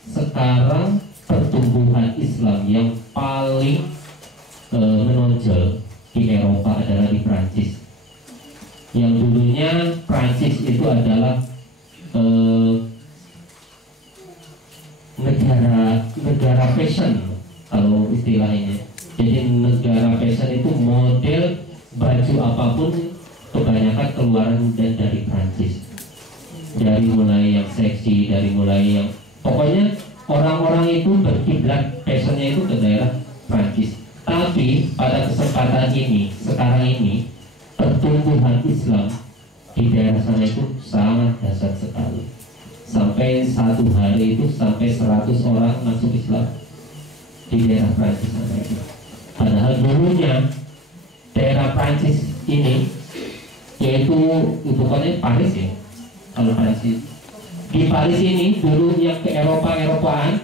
sekarang pertumbuhan Islam yang paling menonjol di Eropa adalah di Prancis. Yang dulunya Prancis itu adalah negara fashion kalau istilahnya. Jadi negara fashion itu model baju apapun kebanyakan keluaran dari Prancis. Dari mulai yang seksi, dari mulai yang pokoknya orang-orang itu berkiblat fashionnya itu ke daerah Prancis. Tapi pada kesempatan ini, sekarang ini pertumbuhan Islam di daerah sana itu sangat dahsyat sekali. Sampai satu hari itu sampai 100 orang masuk Islam di daerah Prancis sana itu. Padahal dulunya daerah Prancis ini, yaitu ibu kotanya Paris ya. Kalau Prancis di Paris ini dulu yang ke Eropaan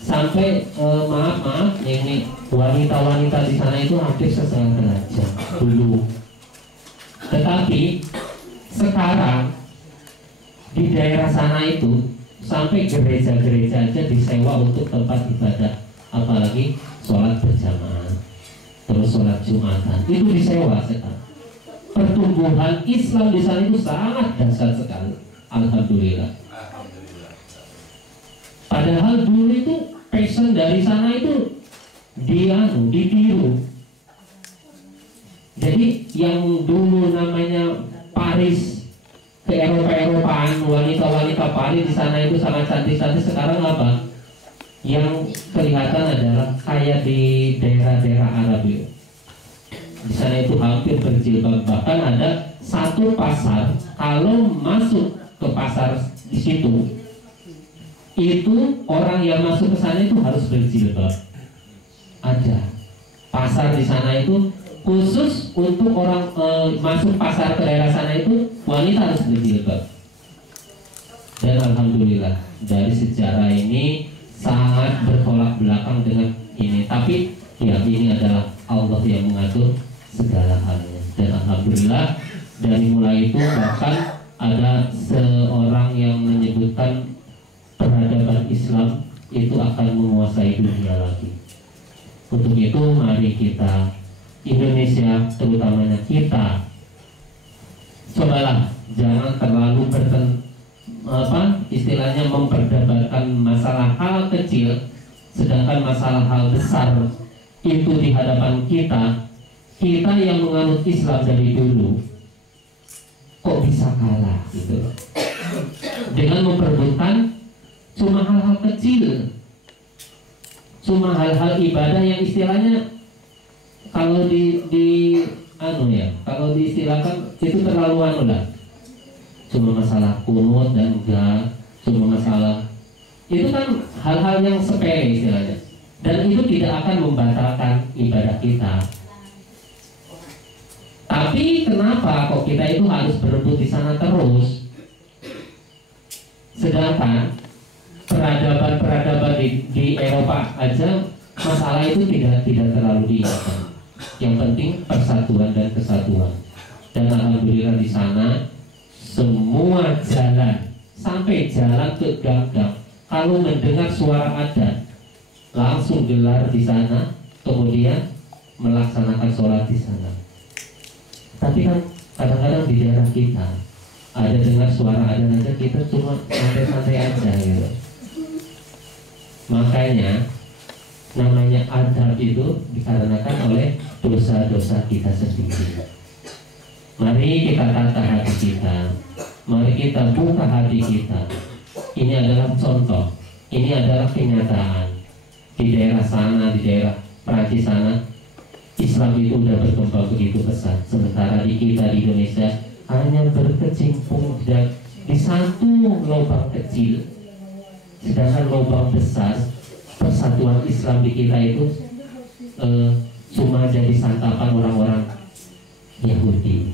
sampai maaf ini wanita-wanita di sana itu hampir setengah derajat dulu. Tetapi sekarang di daerah sana itu sampai gereja-gereja aja disewa untuk tempat ibadah, apalagi sholat berjamaah, terus sholat Jumatan itu disewa sekarang. Pertumbuhan Islam di sana itu sangat dahsyat sekali. Alhamdulillah. Padahal dulu itu passion dari sana itu ditiru. Jadi yang dulu namanya Paris, ke Eropaan, wanita-wanita Paris di sana itu sangat cantik-cantik. Sekarang apa? Yang kelihatan adalah kayak di daerah-daerah Arab itu. Di sana itu hampir berjilbab. Bahkan ada satu pasar, kalau masuk ke pasar di situ, itu orang yang masuk ke sana itu harus berjilbab. Ada pasar di sana itu khusus untuk orang masuk pasar ke daerah sana itu wanita harus berjilbab. Dan alhamdulillah dari sejarah ini sangat bertolak belakang dengan ini. Tapi ya ini adalah Allah yang mengatur segala halnya. Dan alhamdulillah dari mulai itu bahkan ada seorang yang menyebutkan peradaban Islam itu akan menguasai dunia lagi. Untuk itu mari kita Indonesia, terutamanya kita, cobalah jangan terlalu istilahnya memperdebatkan masalah hal kecil, sedangkan masalah hal besar itu di hadapan kita yang menganut Islam dari dulu kok bisa kalah gitu dengan memperebutkan cuma hal-hal kecil, cuma hal-hal ibadah yang istilahnya kalau kalau diistilahkan itu terlalu lah, cuma masalah kunut dan enggak, cuma masalah itu kan hal-hal yang sepele istilahnya, dan itu tidak akan membatalkan ibadah kita. Tapi kenapa kok kita itu harus berebut di sana terus, sedangkan peradaban di Eropa aja masalah itu tidak terlalu diingatkan. Yang penting persatuan dan kesatuan. Dan alhamdulillah di sana semua jalan sampai jalan ke gang-gang, kalau mendengar suara adzan langsung gelar di sana, kemudian melaksanakan sholat di sana. Tapi kan kadang-kadang di daerah kita ada dengar suara adzan aja kita cuma santai-santai aja gitu. Makanya namanya adab itu dikarenakan oleh dosa-dosa kita sendiri. Mari kita tata hati kita, mari kita buka hati kita. Ini adalah contoh, ini adalah kenyataan. Di daerah sana, di daerah Prancis sana, Islam itu sudah berkembang begitu pesat. Sementara di kita di Indonesia hanya berkecimpung di satu lubang kecil, sedangkan lubang besar persatuan Islam di kita itu cuma jadi santapan orang-orang Yahudi.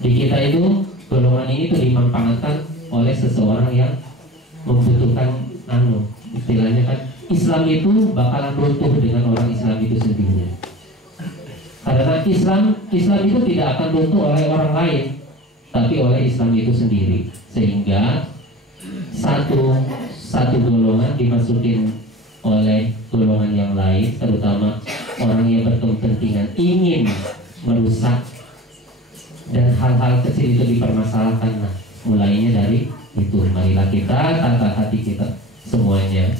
Di kita itu golongan ini tuh dimanfaatkan oleh seseorang yang membutuhkan istilahnya kan Islam itu bakalan runtuh dengan orang Islam itu sendiri. Karena Islam itu tidak akan runtuh oleh orang lain, tapi oleh Islam itu sendiri. Sehingga satu golongan dimasukin oleh golongan yang lain, terutama orang yang berkepentingan ingin merusak, dan hal-hal kecil itu dipermasalahkan. Nah, mulainya dari itu. Marilah kita tata hati kita semuanya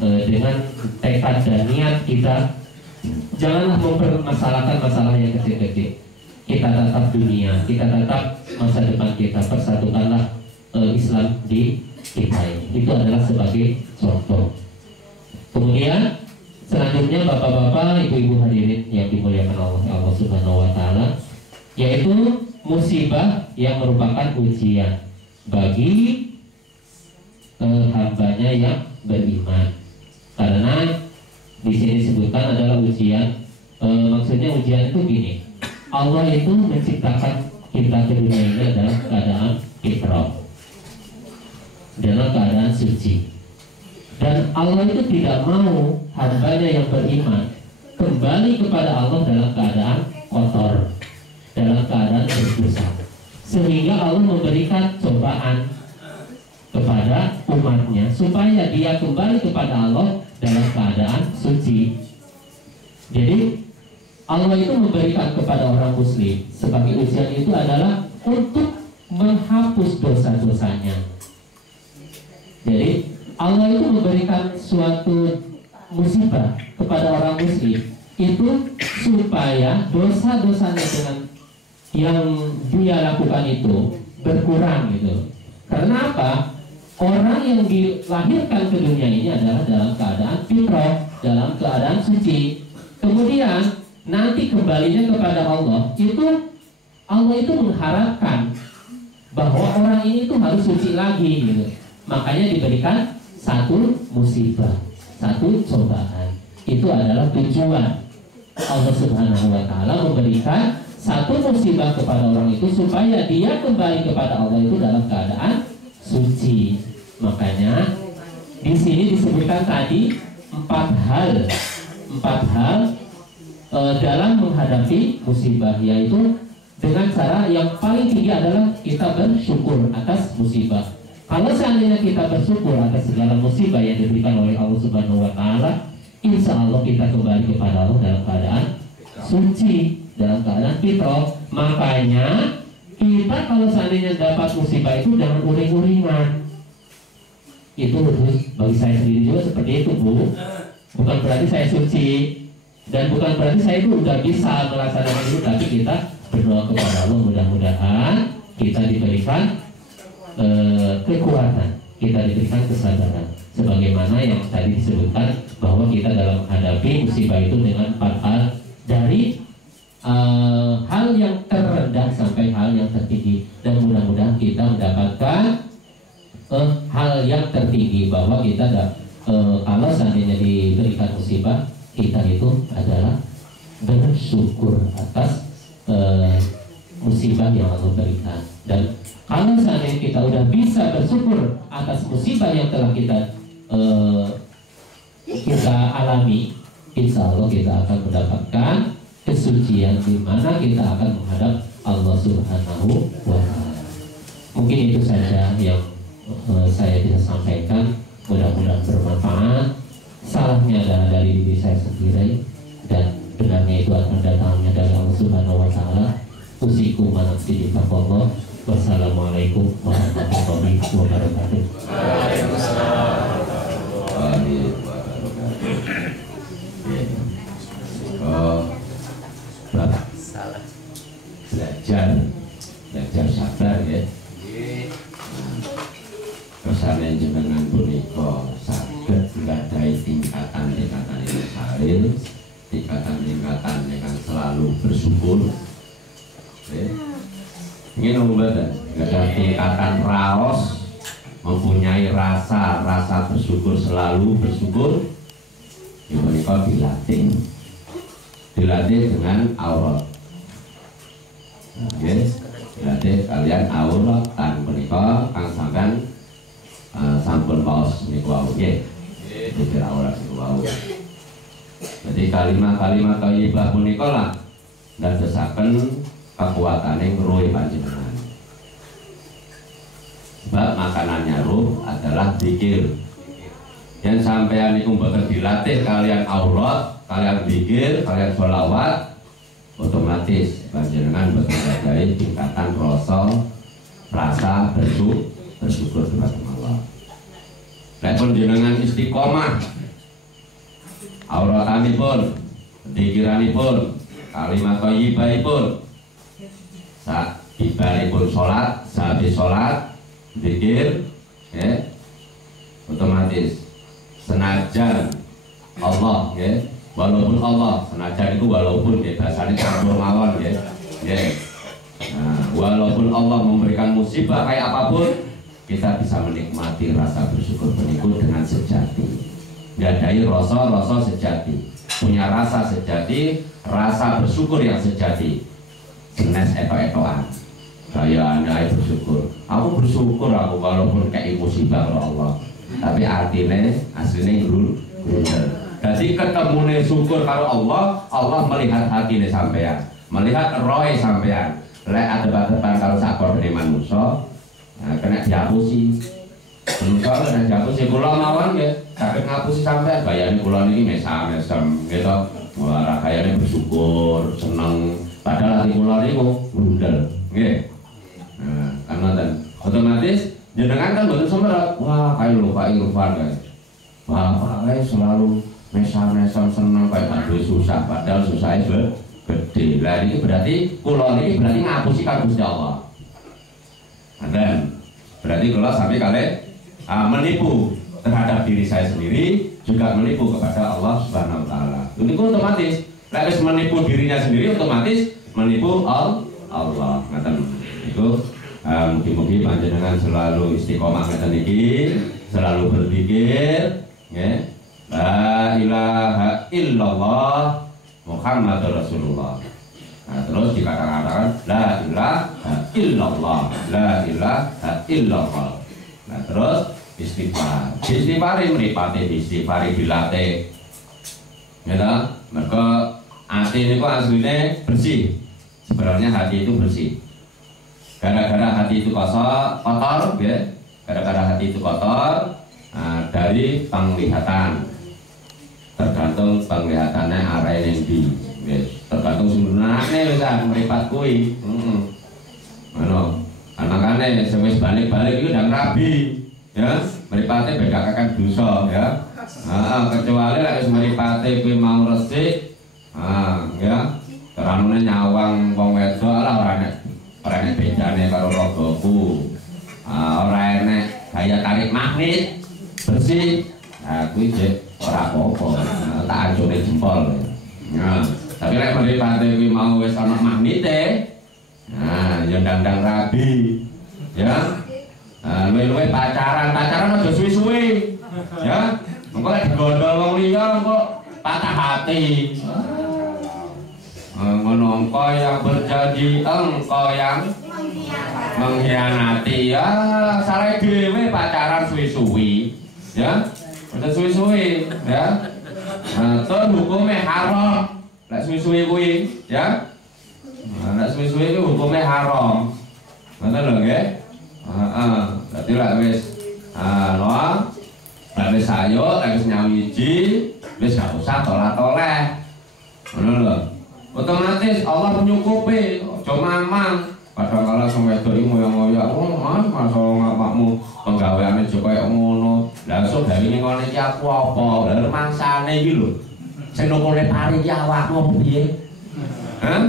dengan tekad dan niat kita. Janganlah mempermasalahkan masalah yang kecil-kecil. Kita tatap dunia, kita tatap masa depan kita. Persatukanlah Islam di kita ini. Itu adalah sebagai contoh. Kemudian selanjutnya bapak-bapak, ibu-ibu hadirin yang dimuliakan Allah Subhanahu wa taala, yaitu musibah yang merupakan ujian bagi hambanya yang beriman. Karena di sini disebutkan adalah ujian, maksudnya ujian itu gini. Allah itu menciptakan kita ke dunia ini dalam keadaan fitrah, dalam keadaan suci. Dan Allah itu tidak mau hambanya yang beriman kembali kepada Allah dalam keadaan kotor, dalam keadaan berdosa. Sehingga Allah memberikan cobaan kepada umatnya supaya dia kembali kepada Allah dalam keadaan suci. Jadi Allah itu memberikan kepada orang muslim sebagai ujian itu adalah untuk menghapus dosa-dosanya. Jadi Allah itu memberikan suatu musibah kepada orang muslim itu supaya dosa-dosanya dengan yang dia lakukan itu berkurang gitu. Karena apa? Orang yang dilahirkan ke dunia ini adalah dalam keadaan fitrah, dalam keadaan suci. Kemudian nanti kembalinya kepada Allah itu mengharapkan bahwa orang ini tuh harus suci lagi gitu. Makanya diberikan satu musibah, satu cobaan. Itu adalah tujuan Allah Subhanahu wa taala memberikan satu musibah kepada orang itu supaya dia kembali kepada Allah itu dalam keadaan suci. Makanya di sini disebutkan tadi empat hal dalam menghadapi musibah, yaitu dengan cara yang paling tinggi adalah kita bersyukur atas musibah. Kalau seandainya kita bersyukur atas segala musibah yang diberikan oleh Allah Subhanahu wa taala, insya Allah kita kembali kepada Allah dalam keadaan suci, dalam keadaan fitrah. Makanya kita kalau seandainya dapat musibah itu jangan uring-uringan. Itu bagi saya sendiri juga seperti itu, Bu. Bukan berarti saya suci dan bukan berarti saya itu udah bisa melaksanakan itu, tapi kita berdoa kepada Allah mudah-mudahan kita diberikan kekuatan, kita diberikan kesabaran, sebagaimana yang tadi disebutkan bahwa kita dalam menghadapi musibah itu dengan 4 hal, dari hal yang terendah sampai hal yang tertinggi, dan mudah-mudahan kita mendapatkan hal yang tertinggi, bahwa kita kalau seandainya diberikan musibah, kita itu adalah bersyukur atas musibah yang Allah berikan. Dan kalau seandainya kita udah bisa bersyukur atas musibah yang telah kita alami, insya Allah kita akan mendapatkan kesucian di mana kita akan menghadap Allah Subhanahu wa taala. Mungkin itu saja yang saya bisa sampaikan, mudah-mudahan bermanfaat. Salahnya adalah dari diri saya sendiri dan benarnya itu akan datangnya dari Allah Subhanahu wa taala. Usikum manafsi taqwa. Wassalamualaikum warahmatullahi wabarakatuh. Waalaikumsalam. Belajar sabar ya. Kesannya jenengan punika saged nggadahi tingkatan-tingkatan yang salil, tingkatan-tingkatan yang selalu bersyukur. Ingin membaca ada tingkatan raos, mempunyai rasa bersyukur, selalu bersyukur. Ini menikah dilatih dengan aurat. Dilatih kalian aurat dan menikah kang sampean sampun paus niku wau nggih. dikir ora wau. Jadi kalimat-kalimat thayyibah punika lah ndadosaken kekuatane ruh panjenengan. Sebab makanannya ruh adalah zikir. Yang sampean niku mboten dilatih kalian aurat, kalian zikir, kalian sholawat, otomatis panjenengan boten gadhahi tingkatan rasa bersyukur kepada Allah. Nek panjenengan istiqomah auratanipun, zikiranipun, kalimat thayyibahipun, sak tibanipun salat, sahabis salat, zikir, ya, otomatis senajan Allah, ya, walaupun Allah, senajan itu walaupun, ya, bahasanya campur mawon, ya, ya. Nah, walaupun Allah memberikan musibah kayak apapun, kita bisa menikmati rasa bersyukur berikut dengan sejati. Gadai rasa sejati, punya rasa sejati, rasa bersyukur yang sejati. Senes eto-etoan, saya andai bersyukur. Aku bersyukur aku walaupun kayak musibah oleh Allah. Tapi artinya aslinya grundel. Jadi ketemune syukur kalau Allah, Allah melihat hatinya sampean, melihat roh sampean. Lek ada depan kalau sakor dari manusia, nah, kena dihapusi. Manusia kena dihapusi. Kula mawon ya, sakit ngapusi sampean. Bayani kula niki mesam-mesam, gitu. Wah, kayaknya bersyukur, seneng. Padahal hati kula niku grundel, nggih. Nah, karena dan otomatis jenengan kan betul semerap. Wah, kayak lupa Irfan guys. Wah, kayak selalu mesam-mesam seneng kayak aduh susah. Padahal susahnya gede. Lah ini berarti kula ini berarti ngapusi karo Gusti Allah. Dan berarti kula sampai kalian menipu terhadap diri saya sendiri, juga menipu kepada Allah Subhanahu wa taala. Ini otomatis lek wis menipu dirinya sendiri otomatis menipu Allah. Ngaten. Itu mungkin panjenengan selalu istiqomah ngeten iki, selalu berzikir, nggih. La ilaha illallah Muhammadur Rasulullah. Nah, terus dikatakan la ilaha illallah, la ilaha illallah. Nah, terus istighfar. Istighfar mripate istighfar dilatih. Ya, mergo hati niku asline bersih. Sebenarnya hati itu bersih. Gara-gara hati itu kotor, ya. Gara-gara hati itu kotor dari penglihatan. Tergantung penglihatannya arah yang di, tergantung sebenarnya bisa meripat kui, anak-anak sewis balik itu udah rabi, ya meripatnya bedakan dosa, ya, kecuali lagi meripatnya kui mau resik, ya, karena nyawang wong wedok lah orangnya bedanya karo rogoku, orangnya kayak tarik magnet bersih, kui cek. Ora apa-apa, tak ancune jempol. Nah, tapi lek mripate kuwi mau wis ana magnete. Nah, ya ndang-ndang rabi. Ya. Luwe-luwe pacaran aja suwi-suwi. Ya. Engko lek digondol wong liya engko patah hati. Ngono engko yang berjanji, engko yang mengkhianati. Ya, salah dhewe pacaran suwi-suwi. Ya. Udah suwi-suwi, ya. Nah, itu hukumnya haram. Lek suwi-suwi kuwi, ya. Lek suwi-suwi itu hukumnya haram. Ngoten lho nggih. Heeh. Dadi lek wis lek wis sayur, lek wis nyawiji, wis gak usah tolak-toleh. Ngono lho. Otomatis Allah menyukupi, aja mamang. Kadang kala sing wedok iki moyo-moyo, Mas, masalah awakmu penggaweane aja kaya ngono. Lah sok gawe ngene iki aku apa? Lah mangsane iki lho. Sing nukune pari iki awakmu piye? Hah?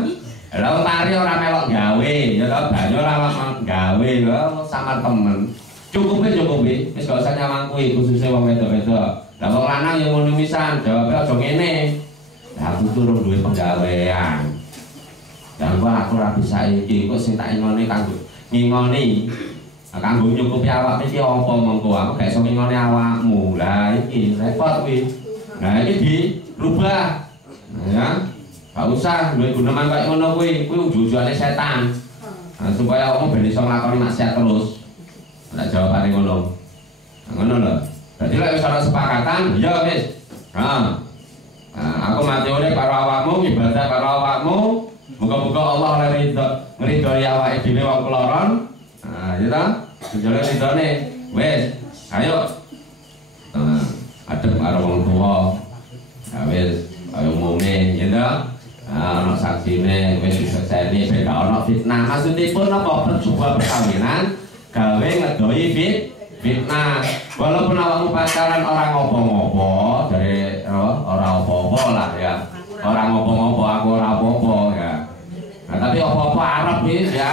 Lah pari ora melok gawe, ya to banyu ora melok gawe lho, samar temen. Cukupe wis gak usah nyawang kuwi khususnya wong wedok-wedok. Lah wong lanang yang ngono misan, jawabe aja ngene. Lah aku turun duwe penggawean. Dan aku ora bisa iki, kok sing tak ingoni kanggo ngingoni. Kanggo nyukupi awak iki apa mengko aku gak iso ngingoni awakmu. Lah iki repot kuwi. Nah iki dirubah. Ya. Gak usah duwe guneman kaya ngono kuwi ujug-ujugane setan. Nah, supaya awakmu ben iso nglakoni maksiat terus. Lah jawabane ngono. Ngono lho. Jadi lek wis ana sepakatan, ya wis. Aku mati oleh karo awakmu, ibadah karo awakmu. Muga-muga Allah oleh ngridhoi awake dhewe wong keloron. Ya ta? Njole ridhone. Wis, ayo. Adep karo wong tuwa. Wis, ayo umume, ya ta? Ana saksine wis disekseni ben gak ana fitnah. Maksudipun apa? Sebuah perkawinan gawe ngedoi fitnah. Walaupun awakmu pacaran orang ngopo-ngopo dari orang apa-apa lah ya. Orang ngopo-ngopo aku ora apa-apa ya. Nah, tapi apa-apa Arab iki ya.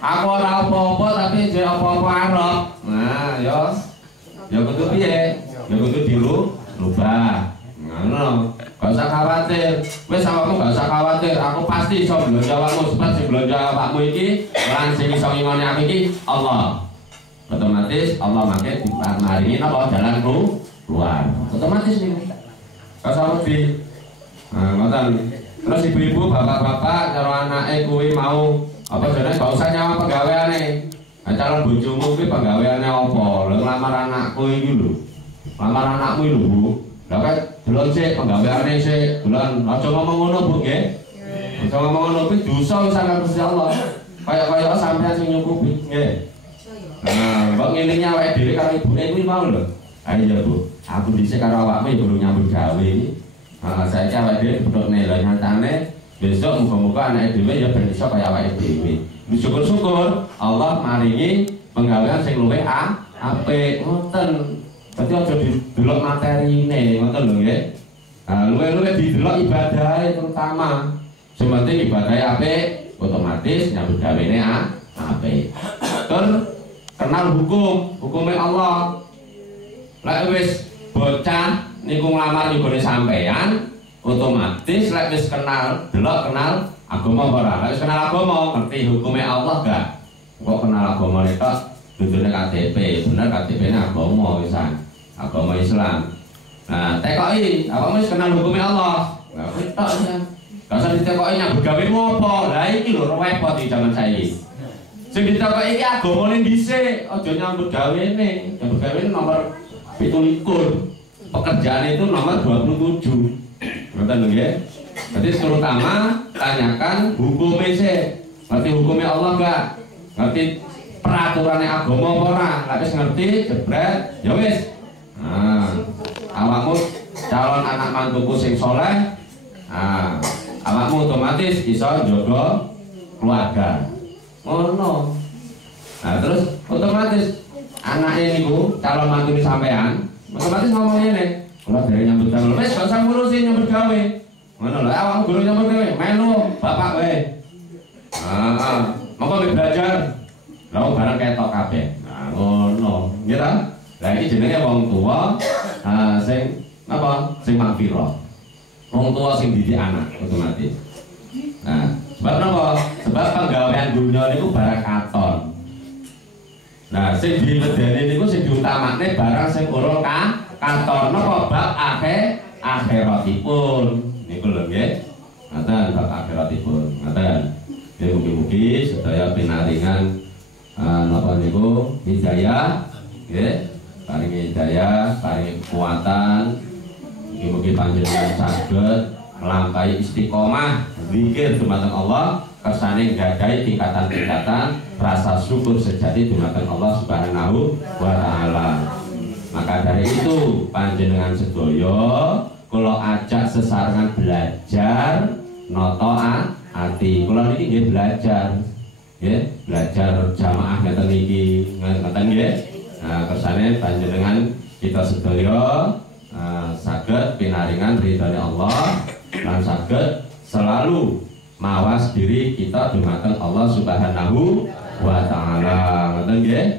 Aku ora apa-apa tapi dia apa-apa Arab. Nah, ya kudu piye? Ya kudu dirubah. Ngono. Gak usah khawatir. Wis awakmu gak usah khawatir. Aku pasti iso blonjo awakmu sebab sing blonjo awakmu iki lan sing iso ngimoni aku iki Allah. Otomatis Allah makai diparingi apa jalan keluar. Otomatis nih. Gak usah wedi. Ngoten. Terus ibu-ibu, bapak-bapak cara anake kuwi mau apa jenenge gak usah nyawa penggaweane. Calon bojomu kuwi penggaweane apa? Lha nglamar anakku iki lho. Lamar anakmu lho, Bu. Lah kan delon sik penggaweane sik, delon aja ngomong ngono, Bu, nggih. Aja ngomong ngono kuwi dosa wis karo Gusti Allah. Kaya sampean sing nyukupi, nggih. Mbok ngelingi awake dhewe karo ibune kuwi mau lho. Iya, Bu. Aku dhisik karo awakmu ya kudu nyambut gawe. Saiki awake dhewe betulne lho nyatane besok muga-muga anake dhewe ya ben iso kaya awake dhewe. Syukur-syukur Allah maringi penggawean sing luwih apik. Ngoten. Berarti aja didelok materine, ngoten lho nggih. Luwih-luwih didelok ibadahe terutama. Sing penting ibadahe apik, otomatis nyambut gawene apik. Tur kenal hukumnya Allah. Lek wis bocah niku nglamar nggone sampean, otomatis lek wis kenal agama ora. Lek wis kenal agama, ngerti hukumnya Allah gak? Kok kenal agama nek dudune KTP, bener KTP-ne agama wisan. Agama Islam. Nah, tekoki, apa wis kenal hukumnya Allah? Lah wis tok ya. Gak usah ditekoki nyambut gawemu apa? Lah iki lho repot di zaman saiki. Sing ditekoki iki agamane dhisik, aja nyambut gawene. Nyambut gawene nomor 17. Pekerjaan itu nomor 27. Ngoten lho nggih. Jadi terutama tanyakan hukumnya sih. Ngerti hukumnya Allah gak? Ngerti peraturannya agama apa ora? Lek wis ngerti, jebret, ya wis. Awakmu calon anak mantuku sing soleh, awakmu otomatis iso njaga keluarga. Ngono. Terus otomatis anake niku calon mantu sampean, otomatis ngomong ngene, kula dari nyambut gawe. Wis gak usah ngurusi nyambut gawe. Ngono lho, awakmu guru nyambut gawe, melu bapak kowe. Monggo belajar. Lah barang ketok kabeh. Ngono. Nggih ta? Lah iki jenenge wong tua sing apa? Sing magfirah. Wong tua sing didik anak otomatis. Nah, sebab napa? Sebab penggawean dunya niku barang katon. Nah, sing diwedeni niku sing diutamakne barang sing urung katon. Napa bab akhiratipun. Niku lho nggih. Ngaten bab akhiratipun. Ngaten. Mugi-mugi sedaya pinaringan napa niku hidayah nggih. Paringi hidayah, paringi kekuatan. Mugi-mugi panjenengan saged nglampahi istiqomah zikir dumateng Allah, kersane nggadahi tingkatan-tingkatan rasa syukur sejati dumateng Allah Subhanahu wa taala. Maka dari itu panjenengan sedaya kula ajak sesarengan belajar nata ati. Kula niki nggih belajar. Nggih, belajar jamaah ngeten iki, ngeten nggih. Kersane panjenengan kita sedaya saged pinaringan ridhone Allah lan saged selalu mawas diri kita dumateng Allah Subhanahu wa taala. Ngoten nggih.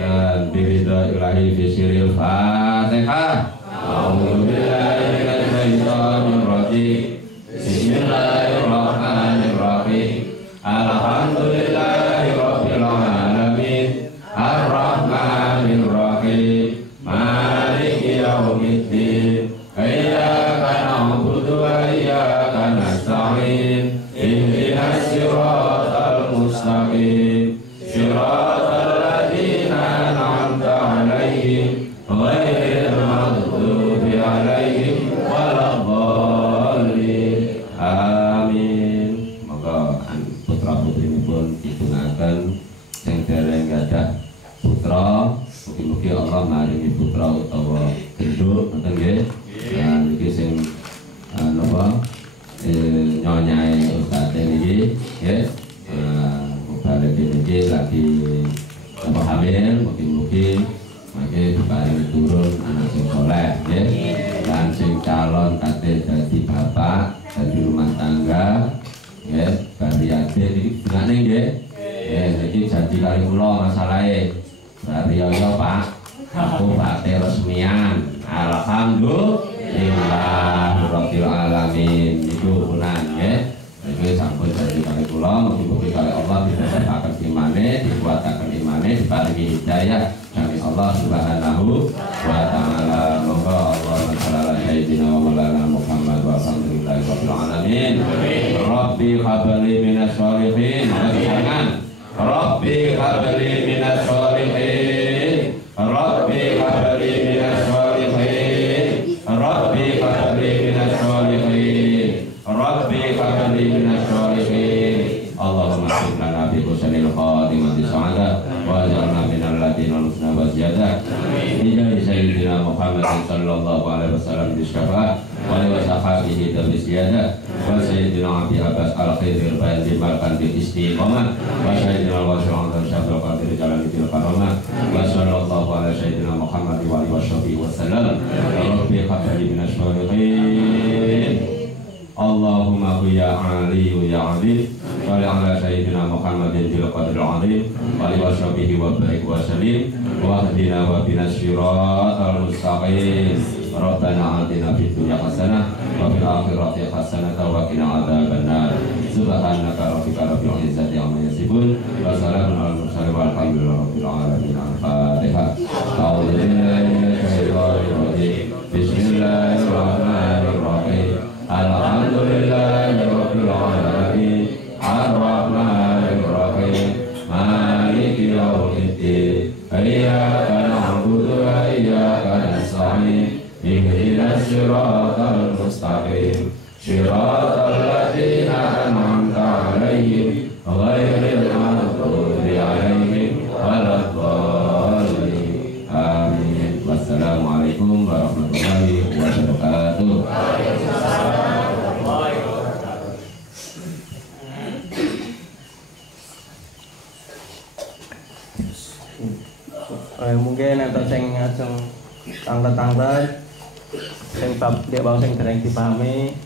Dan biridha ilahi fi sirril Fatihah. A'udzubillahi minasy syaithanir rajim. Bismillahirrahmanirrahim. Alhamdulillahi rabbil alamin. Ar-Rahmanir Rahim. Maliki yaumiddin. Iyyaka na'budu wa iyyaka nasta'in. Ihdinas siratal mustaqim. Siratal ladzina an'amta 'alaihim putra utawa genduk ngoten nggih. Nah niki sing napa nyonyae Ustaz niki nggih. Mubarak niki lagi apa hamil mungkin mungkin diparingi turun anak sing saleh nggih. Dan sing calon kate dadi bapak dadi rumah tangga nggih, bariyate iki dengane nggih. Niki janji kali kula masalahe. Bariyo Pak. Aku bakte resmian. Alhamdulillah rabbil alamin. Niku punan nggih. Niki sampun janji kali kula mugi-mugi kali Allah dipasrahaken imane, dikuataken imane, diparingi hidayah dari Allah Subhanahu wa taala. Moga Allah sallallahu alaihi wa maulana Muhammad wa alhamdulillahi rabbil alamin. Rabbi habli minas sholihin. Rabbi habli minas sholihin. Rabbi habli minas sholihin. Rabbi habli minas sholihin. Rabbi habli minas sholihin. Allahumma sholli ala nabi husnil khatimati sa'adah wa ij'alna minal ladzina husna wa ziyadah. Bi sayyidina Muhammad sallallahu alaihi wasallam bi syafaat wa li washabihi bi ziyadah wa sayyidina Abi Abbas al-Khidr bayan bi barkan bi istiqamah wa sayyidina al-Wasi'an syafal qadir jalan bil karamah wa sallallahu ala sayyidina Muhammad wa alihi washabihi wasallam. Rabbi habli minas sholihin. Allahumma ya Ali ya Ali sholli ala sayyidina Muhammadin bil qadril azim wa alihi washabihi wa barik wa sallim wa hdina wa binas siratal mustaqim. Rabbana atina fid dunya hasanah wa fil akhirati hasanah wa qina adzabannar. Subhanaka rabbika rabbil izzati amma yasifun wa salamun alal mursalin walhamdulillahi rabbil alamin. Al-Fatihah. A'udzu billahi minasy syaithanir rajim. Bismillahirrahmanirrahim. Alhamdulillahi rabbil alamin. Ar-Rahmanir Rahim. Maliki yaumiddin. Iyyaka na'budu wa iyyaka nasta'in. Ihdinas siratal mustaqim. Siratal ladzina an'amta 'alaihim ghairil maghdubi 'alaihim waladdallin. Amin. Wassalamualaikum warahmatullahi wabarakatuh. Mungkin enten sing ngajeng tanglet-tanglet sing bab dia bau sing dereng dipahami